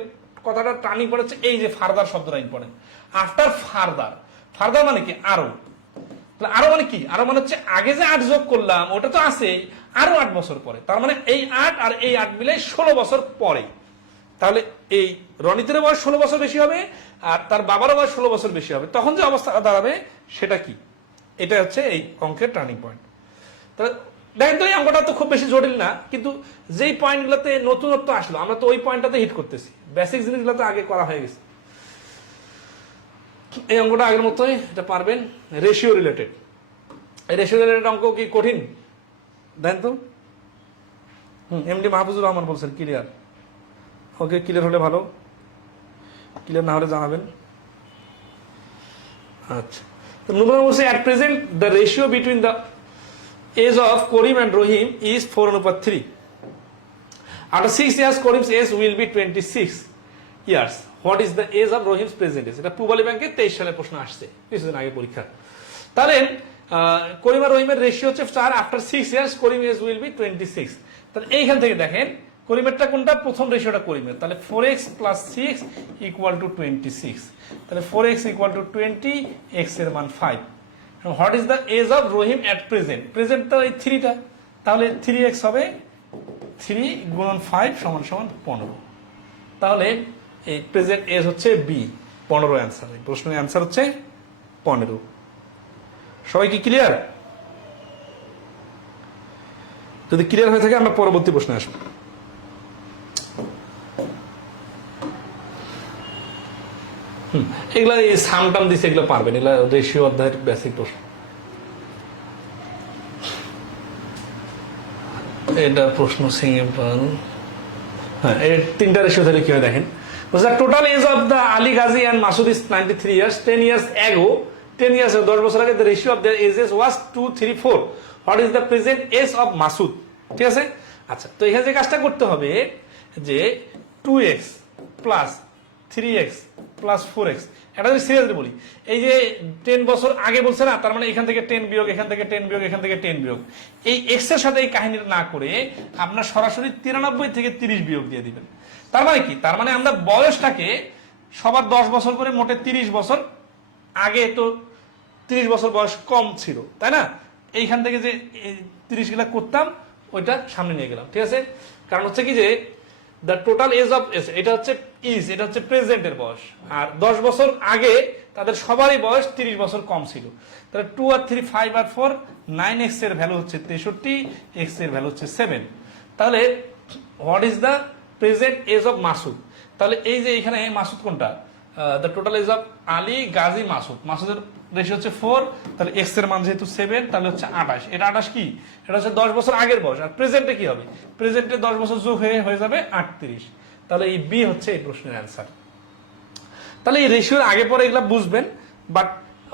কথাটা টার্নিং পয়েন্ট হচ্ছে এই যে ফার্দার শব্দটা ইম্পর্টেন্ট। আফটার ফার্দার, ফার্দার মানে কি আরো, আরো মানে কি, আরো মানে হচ্ছে আগে যে 8 যোগ করলাম ওটা তো আছে আরো 8 বছর পরে, তার মানে এই 8 আর এই 8 মিলে 16 বছর পরে। তাহলে এই রনিতের বয়স 16 বছর বেশি হবে আর তার বাবারও বয়স 16 বছর বেশি হবে, তখন যে অবস্থা দাঁড়াবে সেটা কি, এটা হচ্ছে এই অঙ্কের টার্নিং পয়েন্ট। তাহলে দেখেন তো এই অঙ্কটা তো খুব বেশি জটিল না, কিন্তু যেই পয়েন্টগুলোতে নতুনত্ব আসলো আমরা তো ওই পয়েন্টটাতে হিট করতেছি, বেসিক জিনিসগুলো তো আগে করা হয়ে গেছে। এই অঙ্কটা আগের মতোই, এটা পারবেন। রেশিও রিলেটেড, এই রেশিও রিলেটেড অঙ্ক কি কঠিন দেন তো? এমডি মাহফুজুর রহমান বলছেন ক্লিয়ার, ওকে ক্লিয়ার হলে ভালো, ক্লিয়ার না হলে জানাবেন। আচ্ছা, তো নুমান বলছে at present the ratio between the age of Karim and Rahim is 4:3। After 6 years Karim's age will be 26 years. What is the age of Rahim's present age? এটা পূবালী ব্যাংকে 23 সালে প্রশ্ন আসছে কিছুদিন আগে পরীক্ষা। তাহলে করিম আর রহিমের রেশিও হচ্ছে 4, after 6 years Karim age will be 26। তাহলে এইখান থেকে দেখেন করিমেরটা কোনটা, প্রথম রেশিওটা করিমের, তাহলে 4x + 6 = 26। তাহলে 4x = 20, x এর মান 5। What is the age of Rahim at present? Present তো এই 3টা, তাহলে 3x হবে 3 × 5 = 15। তাহলে এই প্রেজেন্ট এজ হচ্ছে বি, 15 অ্যান্সার। এই প্রশ্নের অ্যান্সার হচ্ছে 15। সবাই কি ক্লিয়ার? যদি ক্লিয়ার হয়ে থাকে আমরা পরবর্তী প্রশ্নে আসবো। এগুলা এই সামটাম দিছে, এগুলো পারবেন, এগুলা রেশিও অধ্যায়ের বেসিক প্রশ্ন। এটা প্রশ্ন সিম্পল। হ্যাঁ, এই 3টা রেশিও তাহলে কি হয় দেখেন। Total age of the Ali Gazi and Masud is 93 years. 10 years ago, 10 years 10 বছর আগে, the ratio of their ages was 2, 3, 4. What is the present age of Masud? ঠিক আছে। আচ্ছা, তো এখানে যে কাজটা করতে হবে যে 2x + 3x + 4x, এটা যদি সিরিয়াসলি বলি, এই যে 10 বছর আগে বলছে না, তার মানে এখান থেকে 10 বিয়োগ, এখান থেকে 10 বিয়োগ, এখান থেকে 10 বিয়োগ, এই x এর সাথে এই কাহিনীটা না করে আপনার সরাসরি 93 থেকে 30 বিয়োগ দিয়ে দিবেন। তার মানে কি, তার মানে আমরা বয়সটাকে সবার 10 বছর করে মোটে 30 বছর, আগে তো 30 বছর বয়স কম ছিল তাই না, এইখান থেকে যে 30 গুলা করতাম ওইটা সামনে নিয়ে গেলাম, ঠিক আছে। কারণ হচ্ছে কি যে the total age of A's, এটা হচ্ছে ইজ, এটা হচ্ছে প্রেজেন্টের বয়স, আর 10 বছর আগে তাদের সবারই বয়স 30 বছর কম ছিল। তাহলে 2 আর 3 5 আর 4 9x এর ভ্যালু হচ্ছে 63, x এর ভ্যালু হচ্ছে 7। তাহলে what is the present age of Masud? তাহলে এই যে এখানে মাসুদ কোনটা, the total age of Ali Gazi Masud, মাসুদের রেশিও হচ্ছে 4, তাহলে x এর মান যেহেতু 7 তাহলে হচ্ছে 28। এটা 28 কি, এটা হচ্ছে 10 বছর আগের বয়স, আর প্রেজেন্টে কি হবে, প্রেজেন্টে 10 বছর যোগ হয়ে যাবে 38। তাহলে এই বি হচ্ছে এই প্রশ্নের অ্যান্সার। তাহলে এই রেশিওর আগে পরে এগুলা বুঝবেন, বাট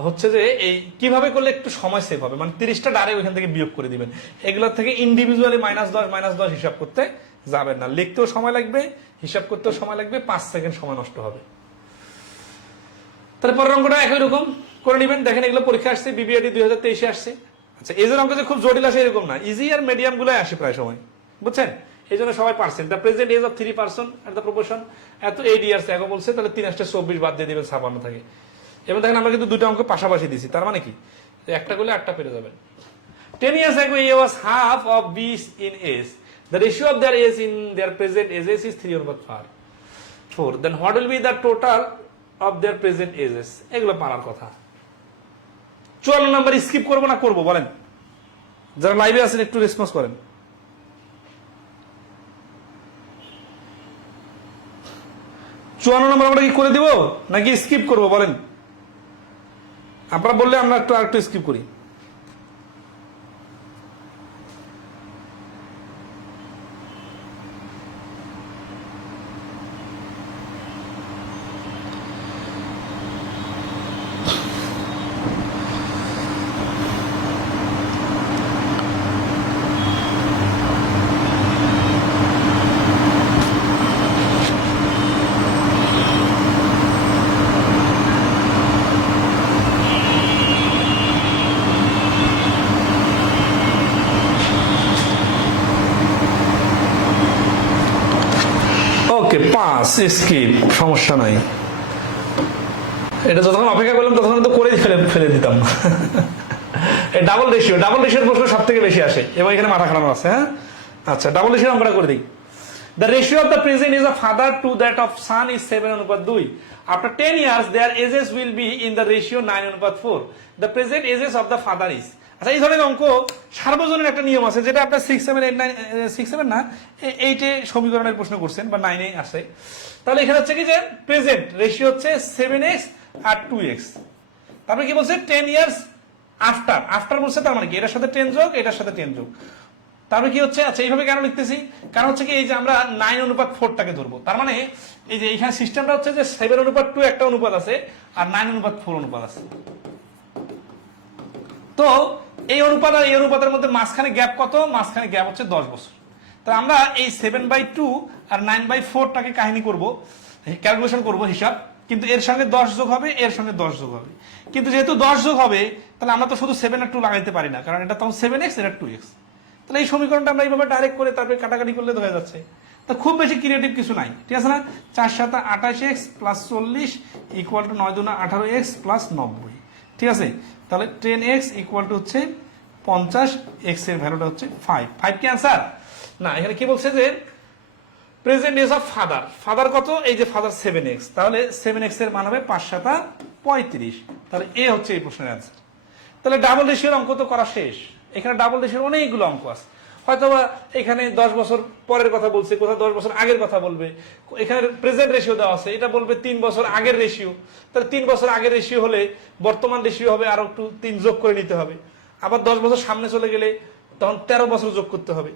হচ্ছে যে এই কিভাবে করলে একটু সময় সেভ হবে, মানে 30টা ডাইরেক্ট ওইখান থেকে বিয়োগ করে দিবেন, এগুলোর থেকে ইন্ডিভিজুয়ালি -10 হিসাব করতে যাবেন না, লিখতেও সময় লাগবে, হিসাব করতেও সময় লাগবে, 5 সেকেন্ড সময় নষ্ট হবে। তাহলে পরের অঙ্কটা একই রকম করে নেবেন। দেখেন এগুলো পরীক্ষা আসছে, বিবিআইডি 2023 আসছে। আচ্ছা, এজের অঙ্ক যে খুব জটিল আসে এরকম না, ইজি আর মিডিয়াম গুলো আসে প্রায় সময়, বুঝছেন। এই জন্য সবাই percent, the present age of 3 person at the proportion এত 8 ইয়ার্স এখন বলছে, তাহলে 3 8 24 বাদ দিয়ে দিবেন 56 থাকে। এবং দেখেন আমরা কিন্তু দুটো অঙ্ক পাশাপাশি দিছি, তার মানে কি একটা করলে 8টা পেরে যাবেন। 10 years ago A was half of B in age. The ratio of their age in their present ages is 3/4. Then what will be the total of their present ages? এগুলো পারার কথা। 54 নাম্বার স্কিপ করবো না করবো বলেন? যারা লাইভে আছেন একটু রেসপন্স করেন। 54 নম্বর আমরা কি করে দিব নাকি স্কিপ করবো বলেন? আপনারা বললে আমরা আরেকটু স্কিপ করি। ওকে, 5 স্কিপ, সমস্যা নাই। এটা যতক্ষণ অপেক্ষা করলাম ততক্ষণ তো করেই ফেলে দিতাম। ডাবল রেশিওর প্রশ্ন সব থেকে বেশি আসে এবং এখানে মাথা খারাপ আছে। হ্যাঁ, আচ্ছা, ডাবল রেশিও অঙ্কটা করে দিই। The ratio of the present is of father to that of son is 7/2. After 10 years, their ages will be in the ratio 9/4. The present ages of the father is. আচ্ছা, এই ধরনের অঙ্ক সার্বজনীন একটা নিয়ম আছে যেটা আপনার 6 7 8 9 6 7 না 8 এ সমীকরণের প্রশ্ন করছেন বা 9 এ আসে। তাহলে এখানে হচ্ছে কি যে প্রেজেন্ট রেশিও হচ্ছে 7x আর 2x। তারপরে কি বলছে 10 ইয়ার্স আফটার বলছে, তার মানে কি এটার সাথে 10 যোগ এটার সাথে 10 যোগ। তারপরে কি হচ্ছে, আচ্ছা এইভাবে কেন লিখতেছি, কারণ হচ্ছে কি এই যে আমরা 9/4টাকে ধরবো, তার মানে এই যে এখানে সিস্টেমটা হচ্ছে যে 7/2 একটা অনুপাত আছে আর 9/4 অনুপাত আছে। তো এই অনুপাত আর এই অনুপাতের মধ্যে মাঝখানে গ্যাপ কত? মাঝখানে গ্যাপ হচ্ছে 10 বছর। তো আমরা এই 7/2 আর 9/4টাকে কাহিনী করব, ক্যালকুলেশন করব হিসাব, কিন্তু এর সঙ্গে 10 যোগ হবে, এর সঙ্গে 10 যোগ হবে। কিন্তু যেহেতু 10 যোগ হবে তাহলে আমরা তো শুধু 7 আর 2 লাগাইতে পারি না, কারণ এটা তখন 7x এটা 2x। তাহলে এই সমীকরণটা আমরা এইভাবে ডাইরেক্ট করে তারপরে কাটাকাটি করলে হয়ে যাচ্ছে। তো খুব বেশি ক্রিয়েটিভ কিছু নাই, ঠিক আছে না? 4 7 28x + 40 = 9 2 18x + 90, ঠিক আছে? তাহলে 10x = হচ্ছে 50, x এর ভ্যালুটা হচ্ছে 5 কি आंसर না? এখানে কি বলছে যে প্রেজেন্ট এজ অফ ফাদার কত? এই যে ফাদার 7x, তাহলে 7x এর মান হবে 5 7 35। তাহলে এ হচ্ছে এই প্রশ্নের आंसर। তাহলে ডাবল রেশিওর অঙ্ক তো করা শেষ। এখানে ডাবল রেশিওর অনেকগুলো অঙ্ক আছে, হয়তোবা এখানে 10 বছর পরের কথা বলছে, কোথাও 10 বছর আগের কথা বলবে। এখানে প্রেজেন্ট রেশিও দেওয়া আছে, এটা বলবে 3 বছর আগের রেশিও। তাহলে 3 বছর আগের রেশিও হলে বর্তমান রেশিও হবে আরো একটু 3 যোগ করে নিতে হবে। আবার 10 বছর সামনে চলে গেলে তখন 13 বছর যোগ করতে হবে।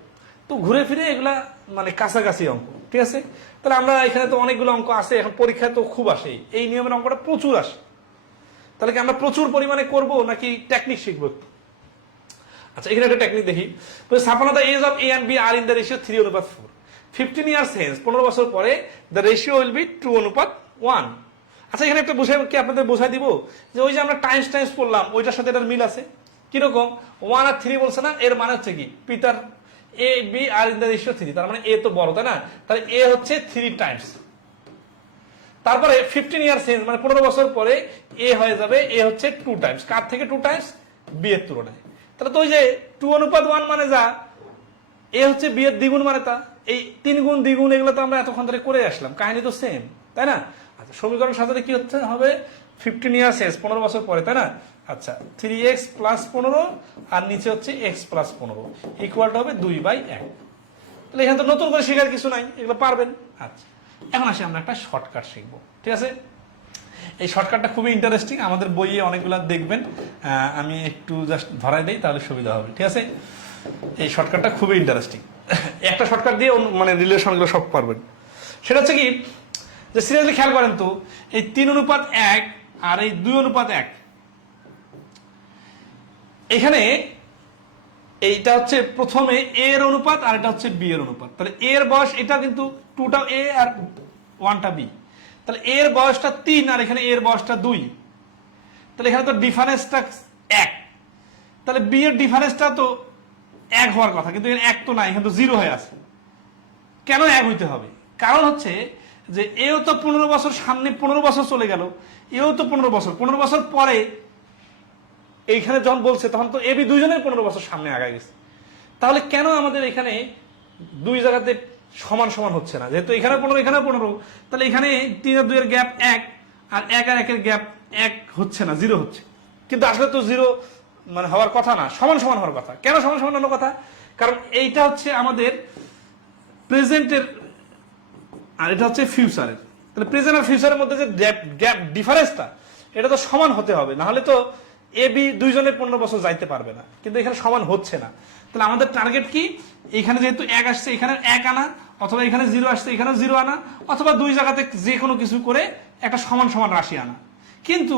তো ঘুরে ফিরে এগুলা মানে কাছাকাছি অঙ্ক, ঠিক আছে? তাহলে আমরা এখানে তো অনেকগুলো অঙ্ক আছে, এখন পরীক্ষায় তো খুব আসে, এই নিয়মের অঙ্কটা প্রচুর আসে। তাহলে কি আমরা প্রচুর পরিমাণে করব নাকি টেকনিক শিখবো? আচ্ছা, এখানে একটা টেকনিক দেখি। Suppose the age of A and B are in the ratio 3/4। 15 years hence, 15 বছর পরে দ্য রেশিও উইল বি 2/1। আচ্ছা, এখানে একটা বোঝাই কি আপনাদের বোঝাই দিব যে ওই যে আমরা টাইমস পড়লাম ওইটার সাথে এটার মিল আছে। কিরকম? 1 আর 3 বলছে না, এর মানে হচ্ছে কি পিতার A B are in the ratio 3, তার মানে এ তো বড়, তাই না? তাহলে এ হচ্ছে 3 টাইমস। তারপরে 15 ইয়ার্স হেন্স মানে 15 বছর পরে এ হয়ে যাবে এ হচ্ছে 2 টাইমস। কার থেকে 2 টাইমস? বি এর তুলনায়। তাহলে তো ওই যে 2/1 মানে যা, এ হচ্ছে বি এর দ্বিগুণ মানে তা। এই 3 গুণ দ্বিগুণ এগুলো তো আমরা এতক্ষণ ধরে করে আসলাম, কাহিনী তো সেম, তাই না? আচ্ছা, সমীকরণ সাজাতে কি হচ্ছে হবে 15 ইয়ার্স হেন্স 15 বছর পরে, তাই না? আচ্ছা, 3x + 15 আর নিচে হচ্ছে x + 15 ইকুয়ালটা হবে 2/1। তাহলে এখানে তো নতুন করে শেখার কিছু নাই, এগুলো পারবেন। আচ্ছা, এখন আসি আমরা একটা শর্টকাট শিখবো, ঠিক আছে? এই শর্টকাটটা খুবই ইন্টারেস্টিং, আমাদের বইয়ে অনেকগুলো দেখবেন। আমি একটু জাস্ট ধরাই দেই তাহলে সুবিধা হবে, ঠিক আছে? এই শর্টকাটটা খুবই ইন্টারেস্টিং। একটা শর্টকাট দিয়ে মানে রিলেশনগুলো সব পারবেন। সেটা হচ্ছে কি যে সিরিয়াসলি খেয়াল করেন তো, এই 3/1 আর এই 2/1, এখানে এইটা হচ্ছে প্রথমে এ এর অনুপাত আর এটা হচ্ছে বি এর অনুপাত। তাহলে এ এর বয়স এটা কিন্তু 2টা এ আর 1টা বি। তাহলে এর বয়সটা 3 আর এখানে এর বয়সটা 2। তাহলে এখানে তো ডিফারেন্সটা 1। তাহলে বি এর ডিফারেন্সটা তো 1 হওয়ার কথা, কিন্তু এখানে 1 তো নাই, এখানে তো 0 হয়ে আছে। কেন 1 হইতে হবে? কারণ হচ্ছে যে এও তো 15 বছর সামনে, 15 বছর চলে গেল, এও তো 15 বছর পরে এইখানে যখন বলছে তখন তো এবি দুইজনের 15 বছর সামনে আগায় গেছে। তাহলে কেন আমাদের এখানে দুই জায়গাতে সমান সমান হচ্ছে না? যেহেতু এখানে 15 এখানে 15, তাহলে এখানে 3 আর 2 এর গ্যাপ 1, আর 1 আর 1 এর গ্যাপ 1 হচ্ছে না, 0 হচ্ছে। কিন্তু আসলে তো 0 মানে হওয়ার কথা না, সমান সমান হওয়ার কথা। কেন সমান সমান হওয়ার কথা? কারণ এইটা হচ্ছে আমাদের প্রেজেন্টের আর এটা হচ্ছে ফিউচারের। তাহলে প্রেজেন্ট আর ফিউচারের মধ্যে যে গ্যাপ ডিফারেন্সটা, এটা তো সমান হতে হবে, না হলে তো এবি দুইজনের 15 বছর যাইতে পারবে না। কিন্তু এখানে সমান হচ্ছে না। তাহলে আমাদের টার্গেট কি? এখানে যেহেতু 1 আসছে এখানে 1 আনা, অথবা এখানে 0 আসছে এখানে 0 আনা, অথবা দুই জায়গাতে যে কোনো কিছু করে একটা সমান সমান রাশি আনা। কিন্তু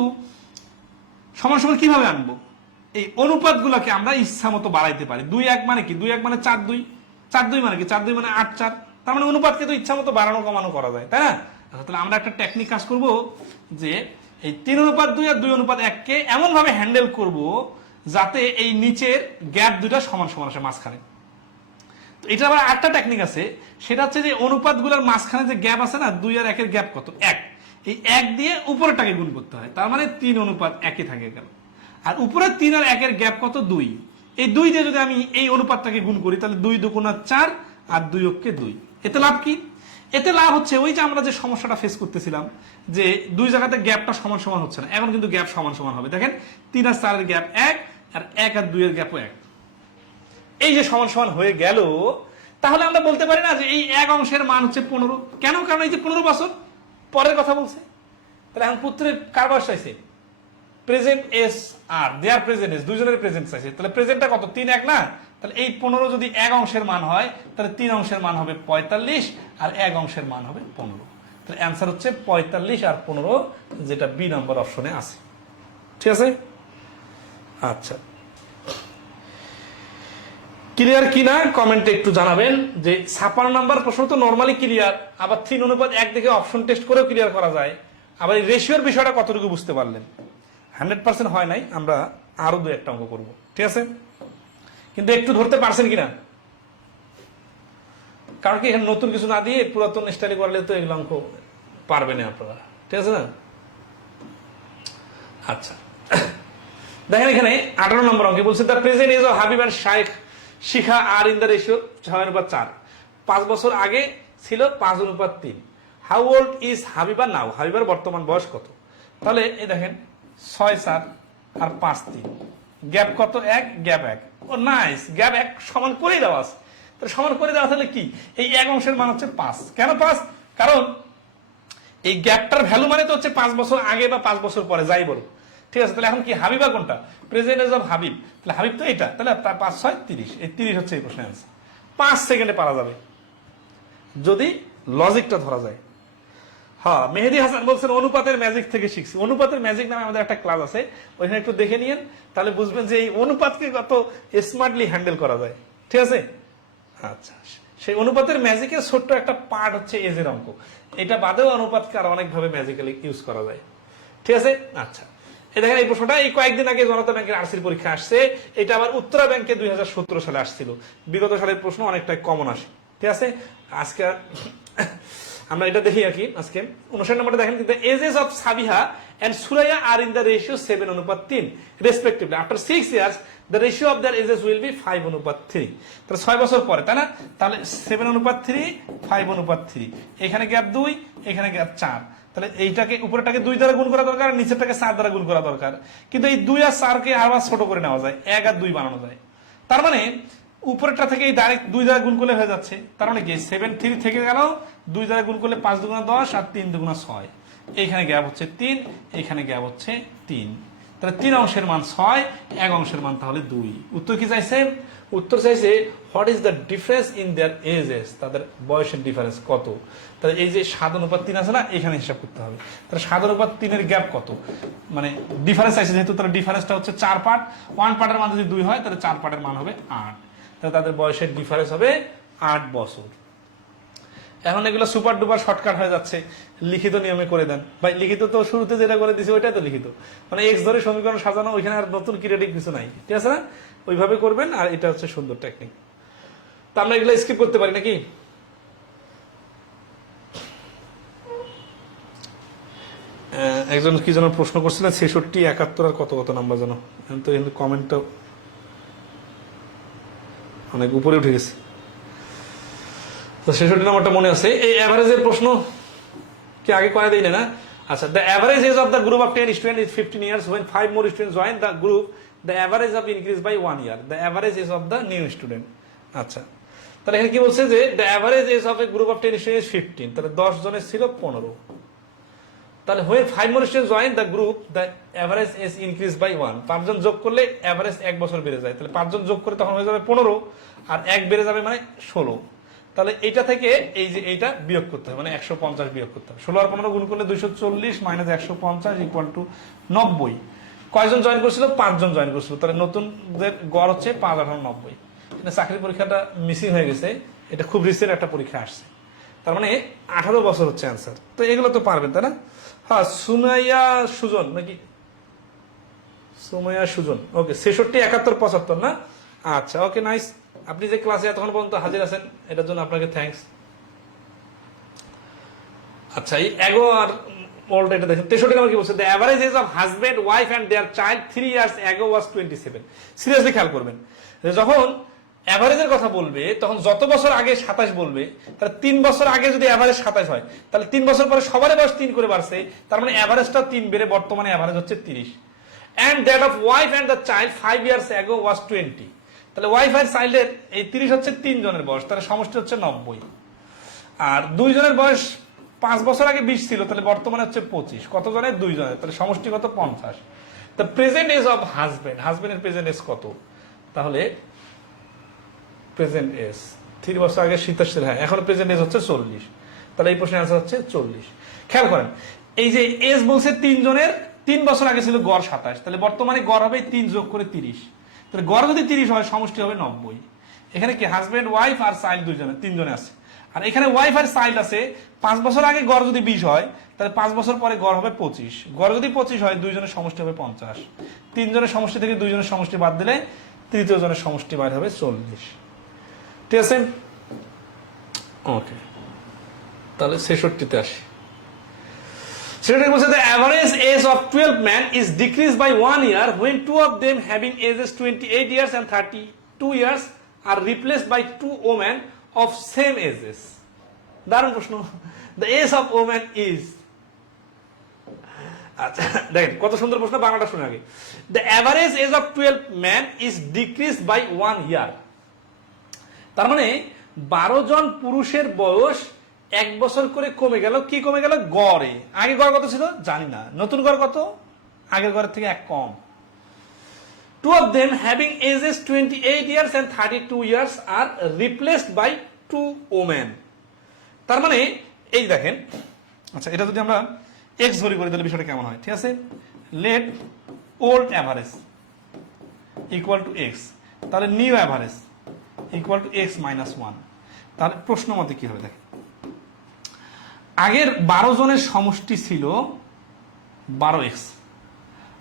সমান সমান কিভাবে আনবো? এই অনুপাতগুলোকে আমরা ইচ্ছা মতো বাড়াইতে পারি। 2-1 মানে কি? 2-1 মানে 4-2, 4-2 মানে কি? 4-2 মানে 8-4। তার মানে অনুপাতকে তো ইচ্ছা মতো বাড়ানো কমানো করা যায়, তাই না? তাহলে আমরা একটা টেকনিক কাজ করব যে এই 3:2 আর 2:1 কে এমন ভাবে হ্যান্ডেল করব যাতে এই নিচের গ্যাপ দুটা সমান সমান আসে মাঝখানে। তো এটা আবার আরেকটা টেকনিক আছে, সেটা হচ্ছে যে অনুপাতগুলোর মাঝখানে যে গ্যাপ আছে না, 2 আর 1 এর গ্যাপ কত? 1। এই 1 দিয়ে উপরেরটাকে গুণ করতে হয়, তার মানে 3:1 থাকে গেল। আর উপরে 3 আর 1 এর গ্যাপ কত? 2। এই 2 দিয়ে যদি আমি এই অনুপাতটাকে গুণ করি, তাহলে 2×2 = 4 আর 2 2। এতে লাভ কি? এতে লাভ হচ্ছে ওই যে আমরা যে সমস্যাটা ফেস করতেছিলাম, যে দুই জায়গাতে গ্যাপটা সমান সমান হচ্ছে না, এখন কিন্তু গ্যাপ সমান সমান হবে। দেখেন 3 আর 4 এর গ্যাপ 1, আর 1 আর 2 এর গ্যাপও 1। এই যে সমান সমান হয়ে গেল, তাহলে আমরা বলতে পারি না যে এই 1 অংশের মান হচ্ছে 15। কেন? কারণ এই যে 15 বছর পরের কথা বলছে। তাহলে এখন পুত্রের কার বয়স চাইছে? প্রেজেন্ট এস আর দেয়ার প্রেজেন্ট এস, দুইজনের প্রেজেন্ট চাইছে। তাহলে প্রেজেন্টটা কত? 3-1 না? তাহলে এই 15 যদি 1 অংশের মান হয়, তাহলে 3 অংশের মান হবে 45, আর 1 অংশের মান হবে 15। তাহলে অ্যান্সার হচ্ছে 45 আর 15, যেটা বি নম্বর অপশনে আছে। ঠিক আছে? আচ্ছা, ক্লিয়ার কিনা কমেন্টে একটু জানাবেন। যে 56 নাম্বার প্রশ্ন তো নর্মালি ক্লিয়ার, আবার 3:1 দেখে অপশন টেস্ট করেও ক্লিয়ার করা যায়। আবার এই রেশিওর বিষয়টা কতটুকু বুঝতে পারলেন? 100% হয় নাই, আমরা আরো 2-1টা অঙ্ক করবো। ঠিক আছে? কিন্তু একটু ধরতে পারছেন কিনা? কারণ কি এখানে নতুন কিছু না দিয়ে পুরাতন স্টাইলে করলে তো এগুলো অঙ্ক পারবে না আপনারা। ঠিক আছে না? আচ্ছা, দেখেন এখানে 18 নম্বর অঙ্কে বলছে the present age of Habib and Shikha are in the ratio 6:4। 5 বছর আগে ছিল 5:3। How old is Habiba now? হাবিবার বর্তমান বয়স কত? তাহলে এই দেখেন 6-4 আর 5-3, গ্যাপ কত? 1, গ্যাপ 1। ও নাইস, গ্যাপ 1 সমান করেই দেওয়া আছে। তাহলে সমান করে দেওয়া তাহলে কি? এই 1 অংশের মান হচ্ছে 5। কেন 5? কারণ এই গ্যাপটার ভ্যালু মানে তো হচ্ছে 5 বছর আগে বা 5 বছর পরে, যাই বলো। ঠিক আছে? তাহলে এখন কি হাবিবা কোনটা? Present age of Habib. তাহলে হাবিব তো এটা, তাহলে 5-6 30। এই 30 হচ্ছে এই প্রশ্নের অ্যান্সার। 5 সেকেন্ডে পারা যাবে যদি লজিকটা ধরা যায়। হ্যাঁ, মেহেদি হাসান বলছেন অনুপাতের ম্যাজিক থেকে শিখছি। অনুপাতের ম্যাজিক নামে আমাদের একটা ক্লাস আছে, ওইখানে একটু দেখে নিয়েন, তাহলে বুঝবেন যে এই অনুপাতকে কত স্মার্টলি হ্যান্ডেল করা যায়। ঠিক আছে? আচ্ছা, সেই অনুপাতের ম্যাজিকের ছোট্ট একটা পার্ট হচ্ছে এজের অঙ্ক। এটা বাদেও অনুপাতকে আর অনেকভাবে ম্যাজিক্যালি ইউজ করা যায়। ঠিক আছে? আচ্ছা, এই দেখেন এই প্রশ্নটা এই কয়েকদিন আগে জনতা ব্যাংকের আরসির পরীক্ষা আসছে। এটা আবার উত্তরা ব্যাংকে 2017 সালে আসছিল। বিগত সালের প্রশ্ন অনেকটাই কমন আসে। ঠিক আছে? আজকে আমরা এটা দেখি আর কি। আজকে 59 নম্বরটা দেখেন, কিন্তু ages of Sabiha and Suraiya are in the ratio 7:3 respectively. After 6 years the ratio of their ages will be 5:3। তাহলে 6 বছর পরে, তাই না? তাহলে 7:3, 5:3। এখানে গ্যাপ 2, এখানে গ্যাপ 4। তাহলে এইটাকে উপরেটাকে 2 দ্বারা গুণ করা দরকার, নিচেরটাকে 4 দ্বারা গুণ করা দরকার। কিন্তু এই 2 আর 4কে আবার ছোট করে নেওয়া যায়, 1 আর 2 বানানো যায়। তার মানে উপরেরটা থেকে এই ডাইরেক্ট 2 দ্বারা গুণ করলে হয়ে যাচ্ছে। তার মানে কি 7-3 থেকে গেল, 2 দ্বারা গুণ করলে 5×2 = 10 আর 3×2 = 6। এইখানে গ্যাপ হচ্ছে 3, এইখানে গ্যাপ হচ্ছে 3। তাহলে 3 অংশের মান 6, 1 অংশের মান তাহলে 2। উত্তর কি চাইছে? উত্তর চাইছে what is the difference in their ages, তাদের বয়সের ডিফারেন্স কত। তাহলে এই যে 7:3 আছে না, এখানে হিসাব করতে হবে। তাহলে 7:3 এর গ্যাপ কত, মানে ডিফারেন্স চাইছে যেহেতু, তাহলে ডিফারেন্সটা হচ্ছে 4 পার্ট। 1 পার্টের মান যদি 2 হয়, তাহলে 4 পার্টের মান হবে 8। তাহলে তাদের বয়সের ডিফারেন্স হবে 8 বছর। এখন এগুলো সুপার ডুপার শর্টকাট হয়ে যাচ্ছে, লিখিত নিয়মে করে দেন ভাই। লিখিত তো শুরুতে যেটা করে দিছি ওইটাই তো লিখিত, মানে এক্স ধরে সমীকরণ সাজানো, ওইখানে আর নতুন ক্রিয়েটিভ কিছু নাই। ঠিক আছে না? ওইভাবে করবেন, আর এটা হচ্ছে সুন্দর টেকনিক। তা আমরা এগুলো স্কিপ করতে পারি নাকি? একজন কি যেন প্রশ্ন করছিলেন 66, 71 আর কত কত নাম্বার যেন, তো কিন্তু কমেন্টটা অনেক উপরে উঠে গেছে। তো 66 নাম্বারটা মনে আছে। এই অ্যাভারেজের প্রশ্ন কি আগে করে দেই না? আচ্ছা, the average age of the group of 10 students is 15 years. When 5 more students join the group, the average of increase by 1 year. The average age of the new student. আচ্ছা, তাহলে এখানে কি বলছে যে the average age of a group of 10 students is 15, তাহলে 10 জনের ছিল 15। তাহলে when 5 more students join the group, the average age increase by 1. 5 জন যোগ করলে average 1 বছর বেড়ে যায়, তাহলে 5 জন যোগ করে তখন হয়ে যাবে 15 আর 1 বেড়ে যাবে মানে 16। তাহলে এইটা থেকে এই যে এইটা বিয়োগ করতে হবে, মানে 150 বিয়োগ করতে হবে। 16 আর 15 গুণ করলে 240 মাইনাস 150 ইকুয়াল টু 90। কয়জন জয়েন করছিল? 5 জন জয়েন করছিল। তাহলে নতুনদের গড় হচ্ছে 5 8 90। এটা চাকরির পরীক্ষাটা মিসিং হয়ে গেছে, এটা খুব রিসেন্ট একটা পরীক্ষা আসছে, তার মানে 18 বছর হচ্ছে অ্যান্সার। তো এগুলো তো পারবেন তাই না? হ্যাঁ, সুমাইয়া সুজন নাকি? সুমাইয়া সুজন, ওকে। 66, 71, 75 না? আচ্ছা, ওকে, নাইস। আপনি যে ক্লাসে এতক্ষণ পর্যন্ত হাজির আছেন এটার জন্য আপনাকে থ্যাঙ্কস। আচ্ছা, এই এগো আর ওল্ড এটা দেখেন। 63 নম্বর কি বলছে? The average age of husband, wife and their child 3 years ago was 27। Seriously খেয়াল করবেন, যখন অ্যাভারেজের কথা বলবে তখন যত বছর আগে 27 বলবে, তাহলে 3 বছর আগে যদি অ্যাভারেজ 27 হয়, তাহলে 3 বছর পরে সবারই বয়স 3 করে বাড়ছে, তার মানে অ্যাভারেজটা 3 বেড়ে বর্তমানে অ্যাভারেজ হচ্ছে 30। And that of wife and the child 5 years ago was 20। তাহলে ওয়াইফ আর চাইল্ডের এই 30 হচ্ছে 3 জনের বয়স, তাহলে সমষ্টি হচ্ছে 90। আর 2 জনের বয়স 5 বছর আগে 20 ছিল, তাহলে বর্তমানে হচ্ছে 25। কত জনের? 2 জনের, তাহলে সমষ্টি কত? 50। The present age of husband, হাজবেন্ডের প্রেজেন্ট এজ কত? তাহলে প্রেজেন্ট এজ 3 বছর আগে 27 ছিল, হ্যাঁ, এখন প্রেজেন্ট এজ হচ্ছে 40। তাহলে এই প্রশ্নের আনসার হচ্ছে 40। খেয়াল করেন, এই যে এজ বলছে 3 জনের, 3 বছর আগে ছিল গড় 27, তাহলে বর্তমানে গড় হবে 3 যোগ করে 30। তাহলে গড় যদি 30 হয়, সমষ্টি হবে 90। এখানে কি হাজবেন্ড, ওয়াইফ আর চাইল্ড 2 জনে, 3 জনে আছে। আর এখানে ওয়াইফ আর চাইল্ড আছে। 5 বছর আগে গড় যদি 20 হয়, তাহলে 5 বছর পরে গড় হবে 25। গড় যদি 25 হয়, 2 জনের সমষ্টি হবে 50। 3 জনের সমষ্টি থেকে 2 জনের সমষ্টি বাদ দিলে তৃতীয় জনের সমষ্টি বাইর হবে 40। ঠিক আছে, ওকে। তাহলে 66-তে আসি। সেটা বলছে the average age of 12 men is decreased by 1 year when 2 of them having ages 28 years and 32 years are replaced by 2 women of same ages. দারুণ প্রশ্ন। The age of women is, আচ্ছা দেখেন কত সুন্দর প্রশ্ন, বাংলাটা শুনে আগে। The average age of 12 men is decreased by 1 year। তার মানে 12 জন পুরুষের বয়স 1 বছর করে কমে গেল। কি কমে গেল? গড়ে। আগে গড় কত ছিল জানি না, নতুন গড় কত? আগের গড়ের থেকে 1 কম। 2 of them having ages 28 years and 32 years are replaced by 2 women। তার মানে এই দেখেন, আচ্ছা এটা যদি আমরা x ধরি করি তাহলে বিষয়টা কেমন হয়? ঠিক আছে, let old average equal to x, তাহলে new average equal to x minus 1। তাহলে প্রশ্ন মতে কি হবে দেখেন, আগের 12 জনের সমষ্টি ছিল 12x,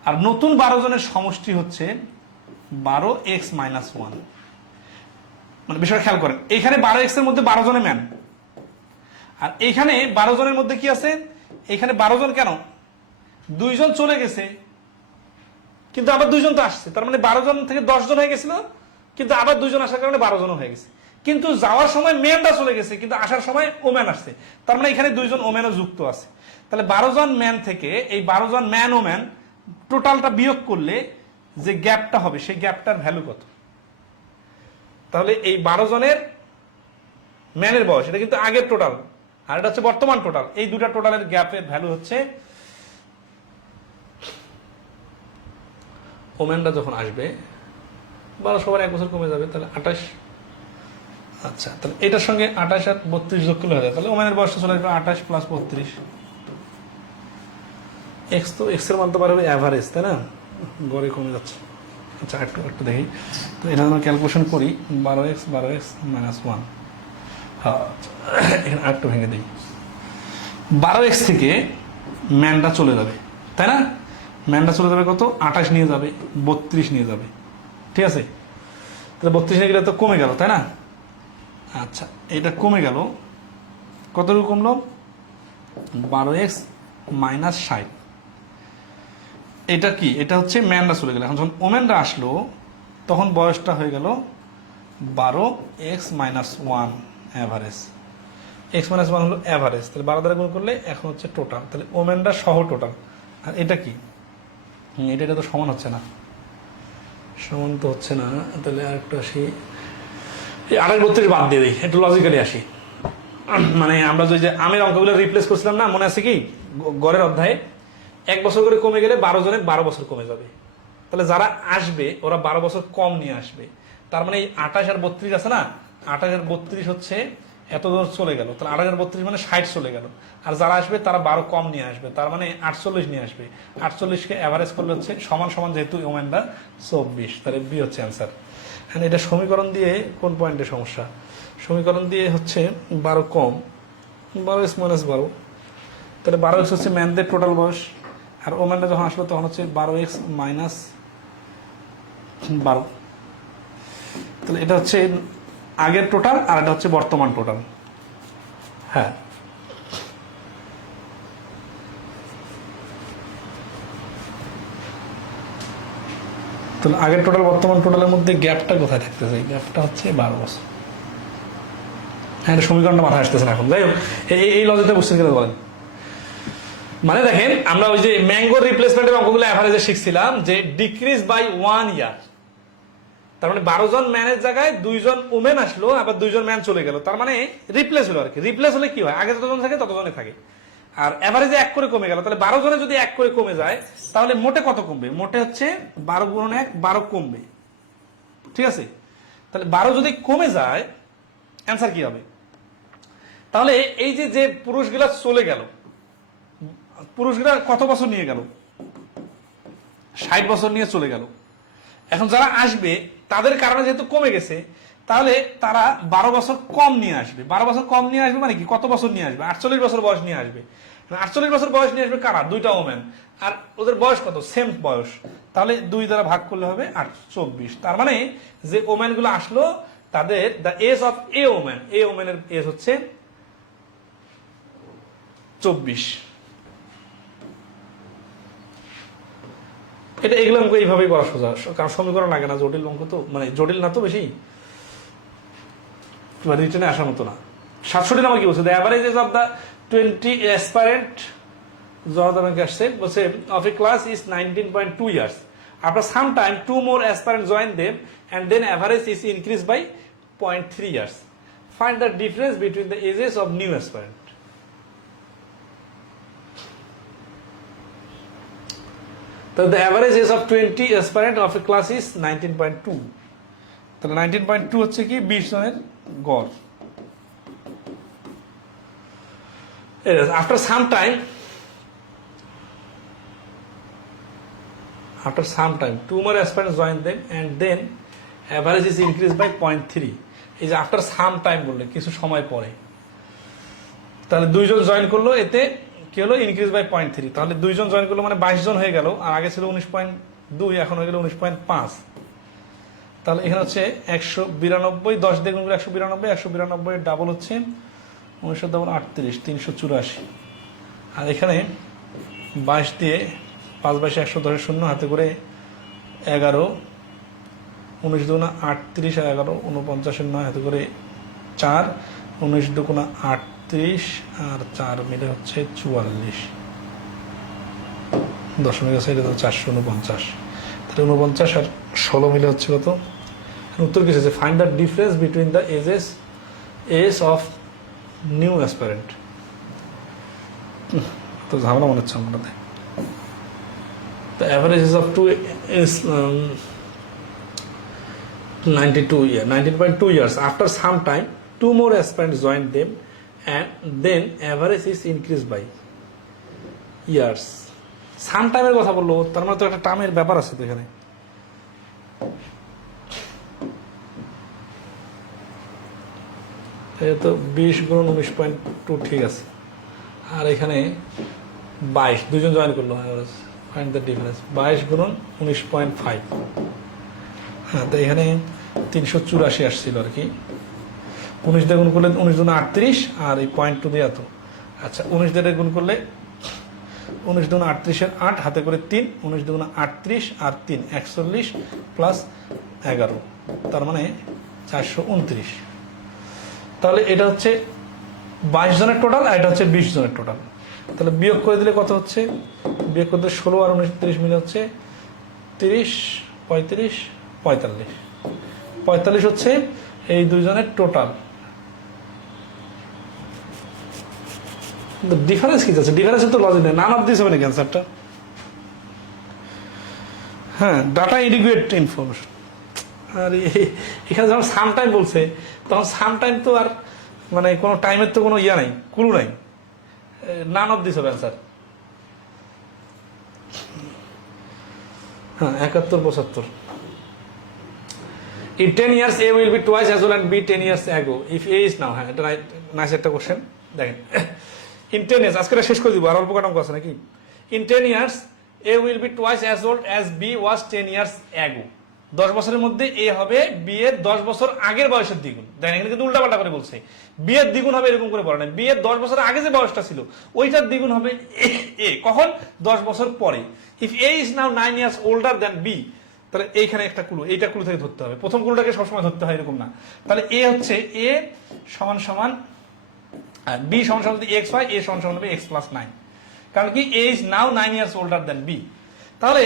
আর নতুন 12 জনের সমষ্টি হচ্ছে 12x মাইনাস 1। মানে বিষয়টা খেয়াল করেন, এখানে 12x এর মধ্যে 12 জনের ম্যান, আর এখানে 12 জনের মধ্যে কি আছে? এখানে 12 জন কেন? 2 জন চলে গেছে, কিন্তু আবার 2 জন তো আসছে, তার মানে 12 জন থেকে 10 জন হয়ে গেছিল, কিন্তু আবার 2 জন আসার কারণে 12 জন হয়ে গেছে। কিন্তু যাওয়ার সময় ম্যানটা চলে গেছে, কিন্তু আসার সময় ওম্যান আসছে, তার মানে এখানে 2 জন ওম্যানও যুক্ত আছে। তাহলে 12 জন ম্যান থেকে এই 12 জন ম্যান ওম্যান টোটালটা বিয়োগ করলে যে গ্যাপটা হবে, সেই গ্যাপটার ভ্যালু কত? তাহলে এই 12 জনের ম্যানের বয়স, এটা কিন্তু আগের টোটাল, আর এটা হচ্ছে বর্তমান টোটাল। এই দুটা টোটালের গ্যাপের ভ্যালু হচ্ছে, ওম্যানটা যখন আসবে 12 সবার 1 বছর কমে যাবে, তাহলে 28। আচ্ছা, তাহলে এটার সঙ্গে 28 আর 32 যোগ করলে হয়ে যায়, তাহলে ওম্যানের বয়সটা চলে আসবে 28 প্লাস 32। এক্স তো এক্স এর মান তো পারবে অ্যাভারেজ, তাই না? গড়ে কমে যাচ্ছে। আচ্ছা একটু দেখি তো, এটা আমরা ক্যালকুলেশন করি। 12x মাইনাস 1, হ্যাঁ এখানে আরেকটু ভেঙে দিই। 12x থেকে ম্যানটা চলে যাবে, তাই না? ম্যানটা চলে যাবে কত? 28 নিয়ে যাবে, 32 নিয়ে যাবে, ঠিক আছে? তাহলে 32 নিয়ে গেলে তো কমে গেল, তাই না? আচ্ছা, এটা কমে গেল, কতটুকু কমলো? 12x minus 60। এটা কি, এটা হচ্ছে ম্যানরা চলে গেল। এখন যখন ওমেনরা আসলো তখন বয়সটা হয়ে গেল 12 x minus 1 average. X minus 1 হলো অ্যাভারেজ, তাহলে 12 দ্বারা গুণ করলে এখন হচ্ছে টোটাল, তাহলে ওমেনরা সহ টোটাল। আর এটা কি, এটা তো সমান হচ্ছে না, সমান তো হচ্ছে না, তাহলে আরেকটু আসি, এই 28 বাদ দিয়ে দিই, একটু লজিক্যালি আসি। মানে আমরা যে আমের অঙ্কগুলো রিপ্লেস করছিলাম না, মনে আছে কি গড়ের অধ্যায়ে 1 বছর করে কমে গেলে 12 জনের 12 বছর কমে যাবে, তাহলে যারা আসবে ওরা 12 বছর কম নিয়ে আসবে। তার মানে এই 28 আর 32 আছে না, 28 আর 32 হচ্ছে এত দূর চলে গেল, তাহলে 28 আর 32 মানে 60 চলে গেল। আর যারা আসবে তারা 12 কম নিয়ে আসবে, তার মানে 48 নিয়ে আসবে। 48কে অ্যাভারেজ করলে হচ্ছে সমান সমান, যেহেতু ওমেনরা 24, তাহলে বি হচ্ছে অ্যান্সার। হ্যাঁ, এটা সমীকরণ দিয়ে কোন পয়েন্টে সমস্যা, সমীকরণ দিয়ে হচ্ছে 12 কম, 12x মাইনাস 12, তাহলে 12x হচ্ছে ম্যানদের টোটাল বয়স, আর ওমেনরা যখন আসলো তখন হচ্ছে 12x মাইনাস 12, তাহলে এটা হচ্ছে আগের টোটাল আর এটা হচ্ছে বর্তমান টোটাল। হ্যাঁ, তাহলে আগের টোটাল বর্তমান টোটালের মধ্যে গ্যাপটা কোথায় থাকতেছে, গ্যাপটা হচ্ছে 12 বছর। হ্যাঁ, সমীকরণটা মাথায় আসতেছে না এখন, যাই হোক এই লজিকটা বুঝতে গেলে বলেন। মানে দেখেন আমরা ওই যে ম্যাঙ্গোর রিপ্লেসমেন্টের অঙ্কগুলো অ্যাভারেজে শিখছিলাম যে ডিক্রিজ বাই 1 ইয়ার, তার মানে 12 জন ম্যানের জায়গায় 2 জন ওমেন আসলো, আবার 2 জন ম্যান চলে গেল, তার মানে রিপ্লেস হলো আর কি। রিপ্লেস হলে কি হয়, আগে যতজন থাকে ততজনে থাকে, আর এভারেজে 1 করে কমে গেল, তাহলে 12 জনে যদি 1 করে কমে যায় তাহলে মোটে কত কমবে, মোটে হচ্ছে 12 গুণন 1 12 কমবে, ঠিক আছে। তাহলে 12 যদি কমে যায় অ্যান্সার কি হবে, তাহলে এই যে পুরুষগুলা চলে গেল, পুরুষগুলা কত বছর নিয়ে গেল, 60 বছর নিয়ে চলে গেল। এখন যারা আসবে তাদের কারণে যেহেতু কমে গেছে, তাহলে তারা 12 বছর কম নিয়ে আসবে। 12 বছর কম নিয়ে আসবে মানে কি, কত বছর নিয়ে আসবে, 48 বছর বয়স নিয়ে আসবে। 48 বছর বয়স নিয়ে আসবে কারা, 2টা ওমেন, আর ওদের বয়স কত, সেম বয়স, তাহলে 2 দ্বারা ভাগ করলে হবে 24। তার মানে যে ওমেন গুলো আসলো তাদের the age of a women, a ওমেনের এজ হচ্ছে 24। এটা এগুলো অঙ্ক এইভাবেই করা সোজা, কারণ সমীকরণ লাগে না, জটিল অঙ্ক তো, মানে জটিল না তো বেশি, রিটেনে আসার মতো না। 67 নাম্বার কি বলছে, the average age of the 20 aspirant জনতাকে আসছে, বলছে of a class is 19.2 years, after some time 2 more aspirant join them and then average is increase by 0.3 years, find the difference between the ages of new aspirant. The average age of 20 aspirant of a class is 19.2, তাহলে 19.2 হচ্ছে কি 20 জনের গড়। After some time 2 more aspirants join them and then average is increased by 0.3, এই যে after some time বললে কিছু সময় পরে, তাহলে 2 জন জয়েন করলো, এতে কি হলো, ইনক্রিজ বাই 0.3, তাহলে 2 জন জয়েন করলো মানে 22 জন হয়ে গেল, আর আগে ছিল 19.2, এখন হয়ে গেল 19.5, তাহলে এখানে হচ্ছে 192, 10 দিয়ে গুণ করে 192, 192 এর ডাবল হচ্ছে 1938, 384, আর এখানে 22 দিয়ে 5 22 110 শূন্য হাতে করে 11, 19 দুগুণা 38 আর 11 49 9 হাতে করে 4, 19 দুগুণা 38 আর 4 মিলে হচ্ছে 44, দশমিক আছে এটা তো 449, তাহলে 49 আর 16 মিলে হচ্ছে কত, উত্তর কি আছে, find the difference between the age of new aspirant. তো ঝামেলা মনে হচ্ছে আমাদের। The average age of 2 is 19.2 years. After some time 2 more aspirants join them and then average is increased by years. সাম টাইমের কথা বললো, তার মানে তো একটা টার্মের ব্যাপার আছে তো এখানে। তো 20 গুণ 19.2 ঠিক আছে, আর এখানে 22, 2 জন জয়েন করলো, ফাইন্ড দ্য ডিফারেন্স 22 গুণ 19.5, হ্যাঁ, তো এখানে 384 আসছিল আর কি, 19 দিয়ে গুণ করলে 19 দুগুণ 38 আর এই 0.2 দিয়ে এত, আচ্ছা 19 দিয়ে গুণ করলে 19 দুগুণ 38 8 হাতে করে 3, 19 দুগুণ 38 আর 3 41 প্লাস 11, তার মানে 429। তাহলে এটা হচ্ছে 22 জনের টোটাল, আর এটা হচ্ছে 20 জনের টোটাল। তাহলে বিয়োগ করে দিলে কত হচ্ছে? বিয়োগ করতে 16 আর 19 30 মিলে হচ্ছে 30 35 45। 45 হচ্ছে এই দুইজনের টোটাল। ডিফারেন্স কি আছে? ডিফারেন্সের তো লজিক নেই, নান অফ দিস হবে নাকি অ্যান্সারটা? হ্যাঁ, ডাটা ইডিকুয়েট ইনফরমেশন। আর এখানে যখন সাম টাইম বলছে, তখন সাম টাইম তো আর মানে কোনো টাইমের তো কোনো ইয়া নাই, ক্লু নাই। নান অফ দিস হবে অ্যান্সার। হ্যাঁ, 71 75। In 10 years A will be twice as old and B 10 years ago if A is now। হ্যাঁ, এটা নাইস একটা কোশ্চেন। দেখেন, in 10 years, আজকে শেষ করে দিব, আর অল্প কটা অঙ্ক আছে নাকি। In 10 years A will be twice as old as B was 10 years ago। 10 বছরের মধ্যে A হবে B এর 10 বছর আগের বয়সের দ্বিগুণ। দেখেন, এখানে কিন্তু উল্টাপাল্টা করে বলছে। B এর দ্বিগুণ হবে এরকম করে বলে না, B এর 10 বছর আগে যে বয়সটা ছিল ওইটার দ্বিগুণ হবে A। কখন? 10 বছর পরে। If A is now 9 years older than B, তাহলে এইখানে একটা ক্লু, এইটা ক্লু থেকে ধরতে হবে। প্রথম ক্লুটাকে সবসময় ধরতে হয় এরকম না। তাহলে এ হচ্ছে এ সমান সমান বি সমান সমান যদি এক্স হয়, এ সমান সমান হবে এক্স প্লাস 9, কারণ কি A is now 9 years older than B. তাহলে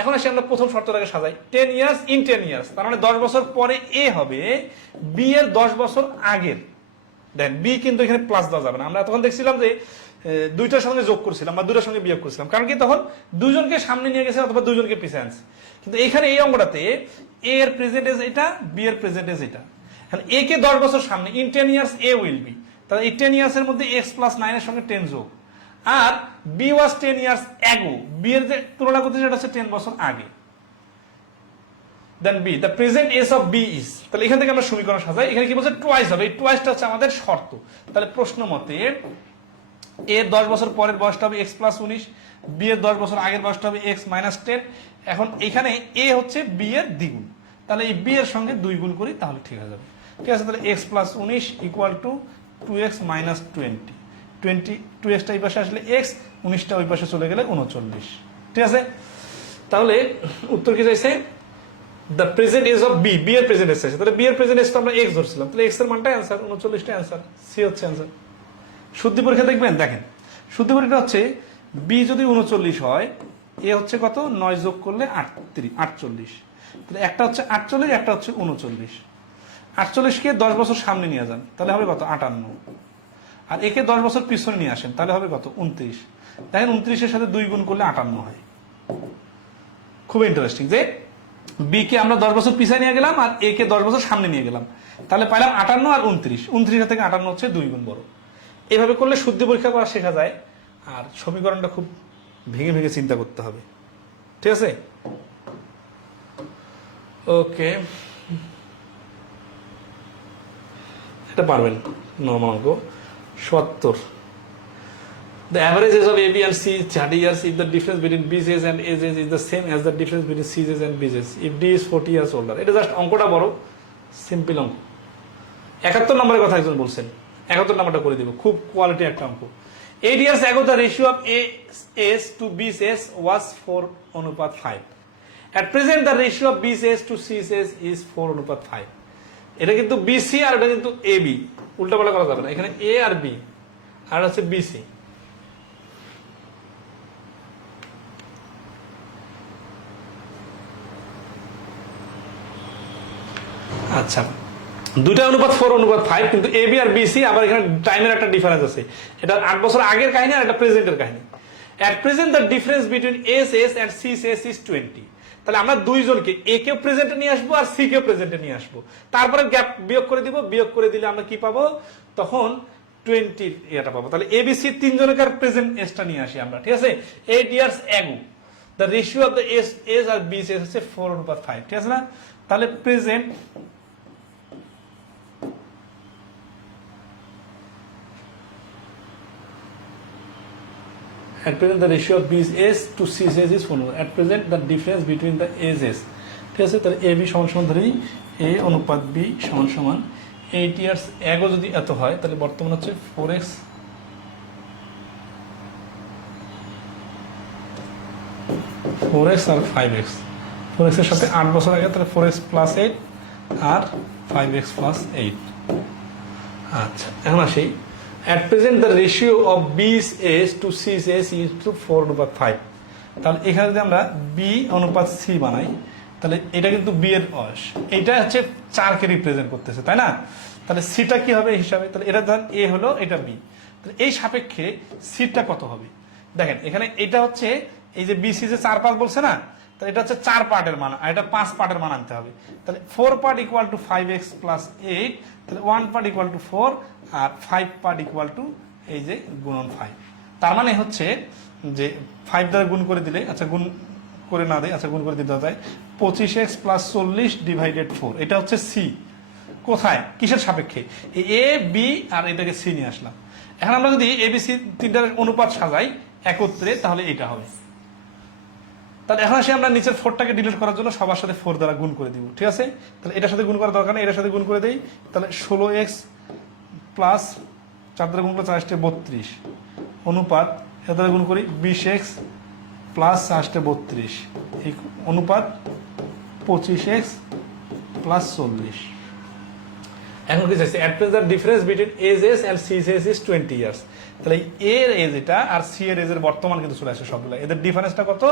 এখন আসি আমরা প্রথম শর্তটাকে সাজাই, 10 ইয়ার্স ইন 10 ইয়ার্স, তার মানে 10 বছর পরে এ হবে বি এর 10 বছর আগের। দেন বি কিন্তু এখানে প্লাস দেওয়া যাবে না, আমরা তখন দেখছিলাম যে দুইটার সঙ্গে যোগ করছিলাম বা দুইটার সঙ্গে বিয়োগ করছিলাম, কারণ কি তখন দুজনকে সামনে নিয়ে গেছে অথবা দুজনকে পিছিয়ে আনছে। কিন্তু এখানে এই অঙ্কটাতে এ এর প্রেজেন্টেজ এটা, বি এর প্রেজেন্টেজ এটা। এ কে 10 বছর সামনে, in 10 years A will be, তাহলে এই 10 ইয়ার্স এর মধ্যে এক্স প্লাস 9 এর সঙ্গে 10 যোগ, আর B was 10 years ago, B এর যে তুলনা করতে সেটা হচ্ছে 10 বছর আগে। Then B, the present age of B is, তাহলে এখান থেকে আমরা সমীকরণ সাজাই। এখানে কি বলছে? টুয়াইস হবে, এই টুয়াইসটা হচ্ছে আমাদের শর্ত। তাহলে প্রশ্ন মতে এর 10 বছর পরের বয়সটা হবে এক্স প্লাস 19, বি এর 10 বছর আগের বয়সটা হবে এক্স মাইনাস 10। এখন এখানে এ হচ্ছে বি এর দ্বিগুণ, তাহলে এই বি এর সঙ্গে 2 গুণ করি তাহলে ঠিক হয়ে যাবে। ঠিক আছে, তাহলে x plus 19 equal to 2x minus 20, 2xটা এই পাশে আসলে এক্স, 19টা ওই পাশে চলে গেলে 39। ঠিক আছে, তাহলে উত্তর কি চাইছে? The present age of B, B এর প্রেজেন্ট এজ চাইছে। তাহলে বি এর প্রেজেন্ট এজ তো আমরা এক্স ধরছিলাম, তাহলে এক্স এর মানটা অ্যান্সার, 39টা অ্যান্সার, সি হচ্ছে অ্যান্সার। শুদ্ধি পরীক্ষা দেখবেন, দেখেন শুদ্ধি পরীক্ষা হচ্ছে বি যদি 39 হয়, এ হচ্ছে কত? 9 যোগ করলে 48, তাহলে একটা হচ্ছে 48, একটা হচ্ছে 39। 48কে 10 বছর সামনে নিয়ে যান, তাহলে হবে কত? 58। আর একে 10 বছর পিছনে নিয়ে আসেন, তাহলে হবে কত? 29। দেখেন 29-এর সাথে 2 গুণ করলে 58 হয়। খুব ইন্টারেস্টিং যে বি কে আমরা 10 বছর পিছনে নিয়ে গেলাম আর এ কে 10 বছর সামনে নিয়ে গেলাম, তাহলে পাইলাম 58 আর 29। 29 থেকে 58 হচ্ছে 2 গুণ বড়। এইভাবে করলে শুদ্ধি পরীক্ষা করা শেখা যায়, আর সমীকরণটা খুব ভেঙে ভেঙে চিন্তা করতে হবে। ঠিক আছে, ওকে, এটা পারবেন। নরমাল অঙ্ক 70, the average age of A, B and C is 30 years if the difference between B's age and A's age is the same as the difference between C's age and B's age if D is 40 years older। এটা just অঙ্কটা বড়, simple অঙ্ক। 71 নম্বরের কথা একজন বলছেন, 71 নম্বরটা করে দিব, খুব কোয়ালিটি একটা অঙ্ক। 8 years ago the ratio of A's age to B's age was 4:5। At present the ratio of B's age to C's age is 4:5। এটা কিন্তু BC আর এটা কিন্তু AB, উল্টাপাল্টা করা যাবে না। এখানে A আর B আর হচ্ছে BC। আচ্ছা, দুইটা অনুপাত 4:5, কিন্তু এ বি আর বিসি, আবার এখানে টাইমের একটা ডিফারেন্স আছে। এটা 8 বছর আগের কাহিনী আর এটা প্রেজেন্টের কাহিনী। At present the difference between A's A's and C's is 20। তাহলে আমরা দুইজনকে এ কেও প্রেজেন্টে নিয়ে আসবো আর সি কেও প্রেজেন্টে নিয়ে আসবো, তারপরে গ্যাপ বিয়োগ করে দিব। বিয়োগ করে দিলে আমরা কি পাবো? তখন 20 এটা পাবো। তাহলে এ বি সি তিনজনকার প্রেজেন্ট এসটা নিয়ে আসি আমরা। ঠিক আছে, 8 years ago the ratio of the A's আর বি এস হচ্ছে 4:5। ঠিক আছে না? তাহলে present at present the ratio of B's age to C's age is 4. At present the difference between the ages, ঠিক আছে, তাহলে এ বি সমান সমান ধরি এ অনুপাত বি সমান সমান 8 years ago যদি এত হয়, তাহলে বর্তমান হচ্ছে 4x 4x আর 5x, 4x এর সাথে 8 বছর আগে, তাহলে 4x প্লাস 8 আর 5x প্লাস 8। আচ্ছা, এখন আসি, at present the ratio of B's age to C's age is to 4/5। তাহলে এখানে যদি আমরা বি অনুপাত সি বানাই, তাহলে এটা কিন্তু বি এর বয়স, এইটা হচ্ছে 4কে রিপ্রেজেন্ট করতেছে, তাই না? তাহলে সিটা কি হবে এই হিসাবে? তাহলে এটা ধরেন এ হলো, এটা বি, তাহলে এই সাপেক্ষে সিটা কত হবে? দেখেন এখানে এটা হচ্ছে এই যে বিসি যে 4 5 বলছে না, তাহলে এটা হচ্ছে 4 পার্টের মান, আর এটা 5 পার্টের মান আনতে হবে। তাহলে 4 part equal two 5x plus 8, তাহলে 1 পার্ট ইকুয়াল টু 4 আর 5 পার্ট ইকুয়াল টু এই যে গুণন 5। তার মানে হচ্ছে যে 5 দ্বারা গুণ করে দিলে, আচ্ছা গুণ করে না দেয়, আচ্ছা গুণ করে দিতে যায় 25x প্লাস 40 ডিভাইডেড 4, এটা হচ্ছে সি। কোথায়, কিসের সাপেক্ষে? এ বি আর এটাকে সি নিয়ে আসলাম। এখন আমরা যদি এ বি সি তিনটার অনুপাত সাজাই একত্রে, তাহলে এটা হবে। তাহলে এখন আসি আমরা নিচের 4টাকে ডিলিট করার জন্য সবার সাথে 4 দ্বারা গুণ করে দিব, ঠিক আছে? তাহলে এটার সাথে গুণ করার দরকার নেই, এটার সাথে গুণ করে দেই। তাহলে 16x প্লাস 4 দ্বারা গুণ করলে 4 32 অনুপাত, এর দ্বারা গুণ করি 20x প্লাস 4 32 অনুপাত 25x প্লাস 40। এখন কি চাইছে? At present difference between ages and C's age is 20 years. তাহলে এর এজ এটা আর সি এর এজের বর্তমান কিন্তু চলে আসে সবগুলো, এদের ডিফারেন্সটা কত?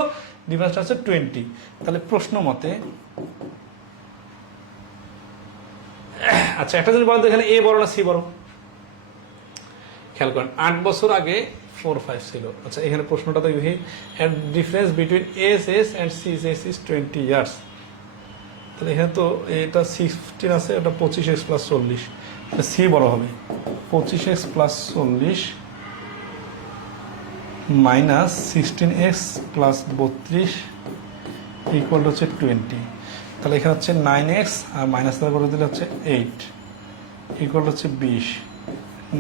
ডিফারেন্সটা হচ্ছে 20। তাহলে প্রশ্ন মতে, আচ্ছা একটা জিনিস বলতো, এখানে এ বড় না সি বড়? খেয়াল করেন 8 বছর আগে 4 5 ছিল। আচ্ছা এখানে প্রশ্নটা দেখি, and difference between age age and C's age is 20 years. তাহলে এখানে তো এটা 16 আছে, এটা 25x প্লাস 40, সি বড় হবে। 25x plus 40 minus 16x plus 32 equal হচ্ছে 20। তাহলে এখানে হচ্ছে 9x আর মাইনাস করে দিলে হচ্ছে 8 ইকুয়াল হচ্ছে 20।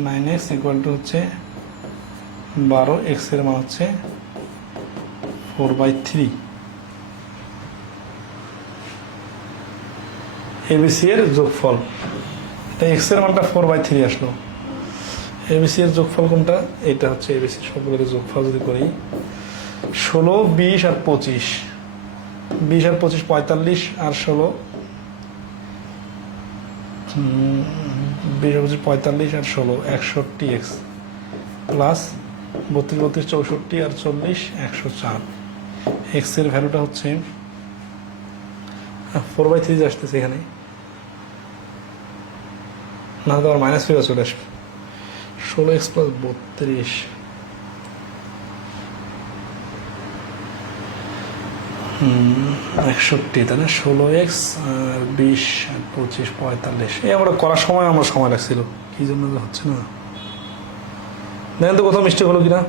9x ইকুয়াল টু হচ্ছে 12, x এর মান হচ্ছে 4/3। এবিসি এর যোগফল, এটা এক্স এর মানটা 4/3 আসলো। এবিসি এর যোগফল কোনটা? এটা হচ্ছে এবিসি সবগুলোর যোগফল যদি করি, 16 20 আর 25, 20 আর 25 45 আর 16, 20 আর 25 45 আর 16 61x প্লাস 32 32 64 আর 40 104। এক্স এর ভ্যালুটা হচ্ছে 4/3 আসতেছে এখানে, না তো মাইনাস ফিগার চলে আসবে। 16x প্লাস 32 61, তাহলে 16x আর 20 আর 25 45। এই আমরা করার সময় আমার সময় লাগছিল, কি জন্য হচ্ছে না দেখেন তো কোথাও মিস্টেক হলো কিনা।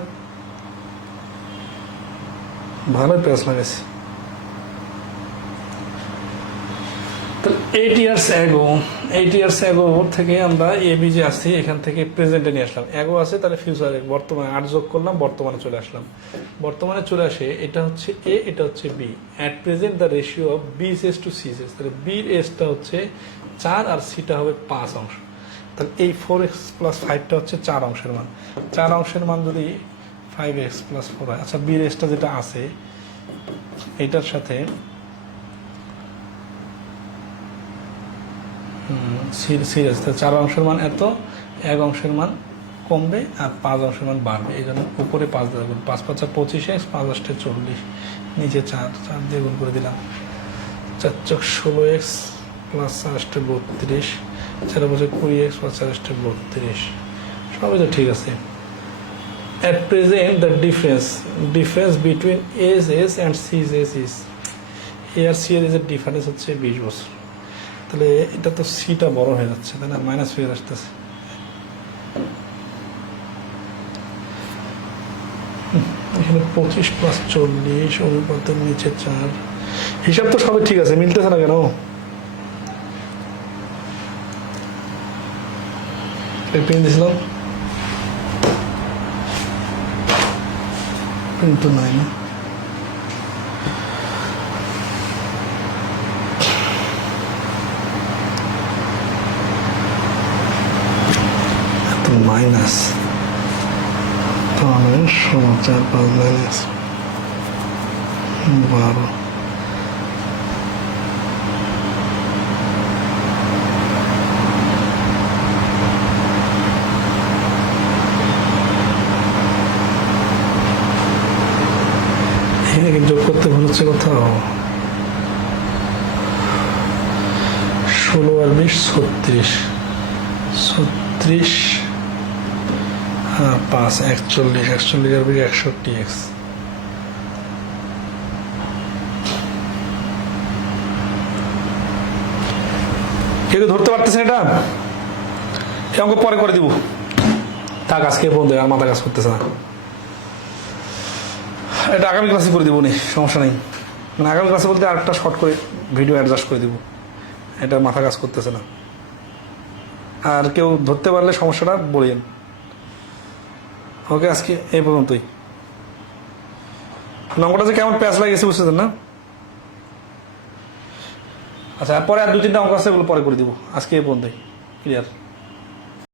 ভালোই পেঁয়াজ লাগাইছি। 8 ইয়ার্স অ্যাগো থেকে আমরা এবি যে আসছি এখান থেকে প্রেজেন্টে নিয়ে আসলাম, অ্যাগো আছে তাহলে ফিউচারে, বর্তমানে 8 যোগ করলাম, বর্তমানে চলে আসলাম। বর্তমানে চলে আসে এটা হচ্ছে এ, এটা হচ্ছে B. At present the ratio of B's age to C's age, তাহলে বির এজটা হচ্ছে 4 আর সিটা হবে 5 অংশ। তাহলে এই 4x প্লাস 5টা হচ্ছে 4 অংশের মান। 4 অংশের মান যদি 5x প্লাস 4 হয়, আচ্ছা বির এজটা যেটা আছে এটার সাথে সিরিয়াস, 4 অংশের মান এত, 1 অংশের মান কমবে আর 5 অংশের মান বাড়বে, এই জন্য উপরে 5 দিয়ে গুণ, 5 5 25x, 5 8 40, নিচে 4 দিয়ে গুণ করে দিলাম। 4 চক 16x প্লাস 4 8 32, 4 বছর 20x প্লাস 4 8 32, সবই তো ঠিক আছে। At present the difference between A's age and C's age is, A R C এর এজের ডিফারেন্স হচ্ছে 20 বছর। তাহলে এটা তো সিটা বড় হয়ে যাচ্ছে, তাই না? মাইনাস ফিগার আসতেছে। এখানে 25 প্লাস 40 অনুপাতের নিচে 4, হিসাব তো সবই ঠিক আছে, মিলতেছে না কেন? পেন দিয়েছিলাম কিন্তু নাই না। মাইনাস তাহলে 16 4 5 মাইনাস 12 এখানে যোগ করতে ভুল হচ্ছে কোথাও 16 আর 20 36 36 হ্যাঁ 5 41 41 আর 61 এক্স কেউ ধরতে পারতেছেন এটা এই অঙ্ক পরে করে দিব থাক আজকে বন্ধু আর মাথা কাজ করতেছে না এটা আগামী ক্লাসে করে দিব নি সমস্যা নেই মানে আগামী ক্লাসে বলতে আরেকটা শর্ট করে ভিডিও অ্যাডজাস্ট করে দিব এটা মাথা কাজ করতেছে না আর কেউ ধরতে পারলে সমস্যাটা বলেন ওকে আজকে এই পর্যন্তই নম্বরটা যে কেমন প্যাচ লাগিয়েছে বুঝতেছেন না আচ্ছা পরে আর 2-3টা অঙ্ক আছে ওগুলো পরে করে দিব আজকে এই পর্যন্তই ক্লিয়ার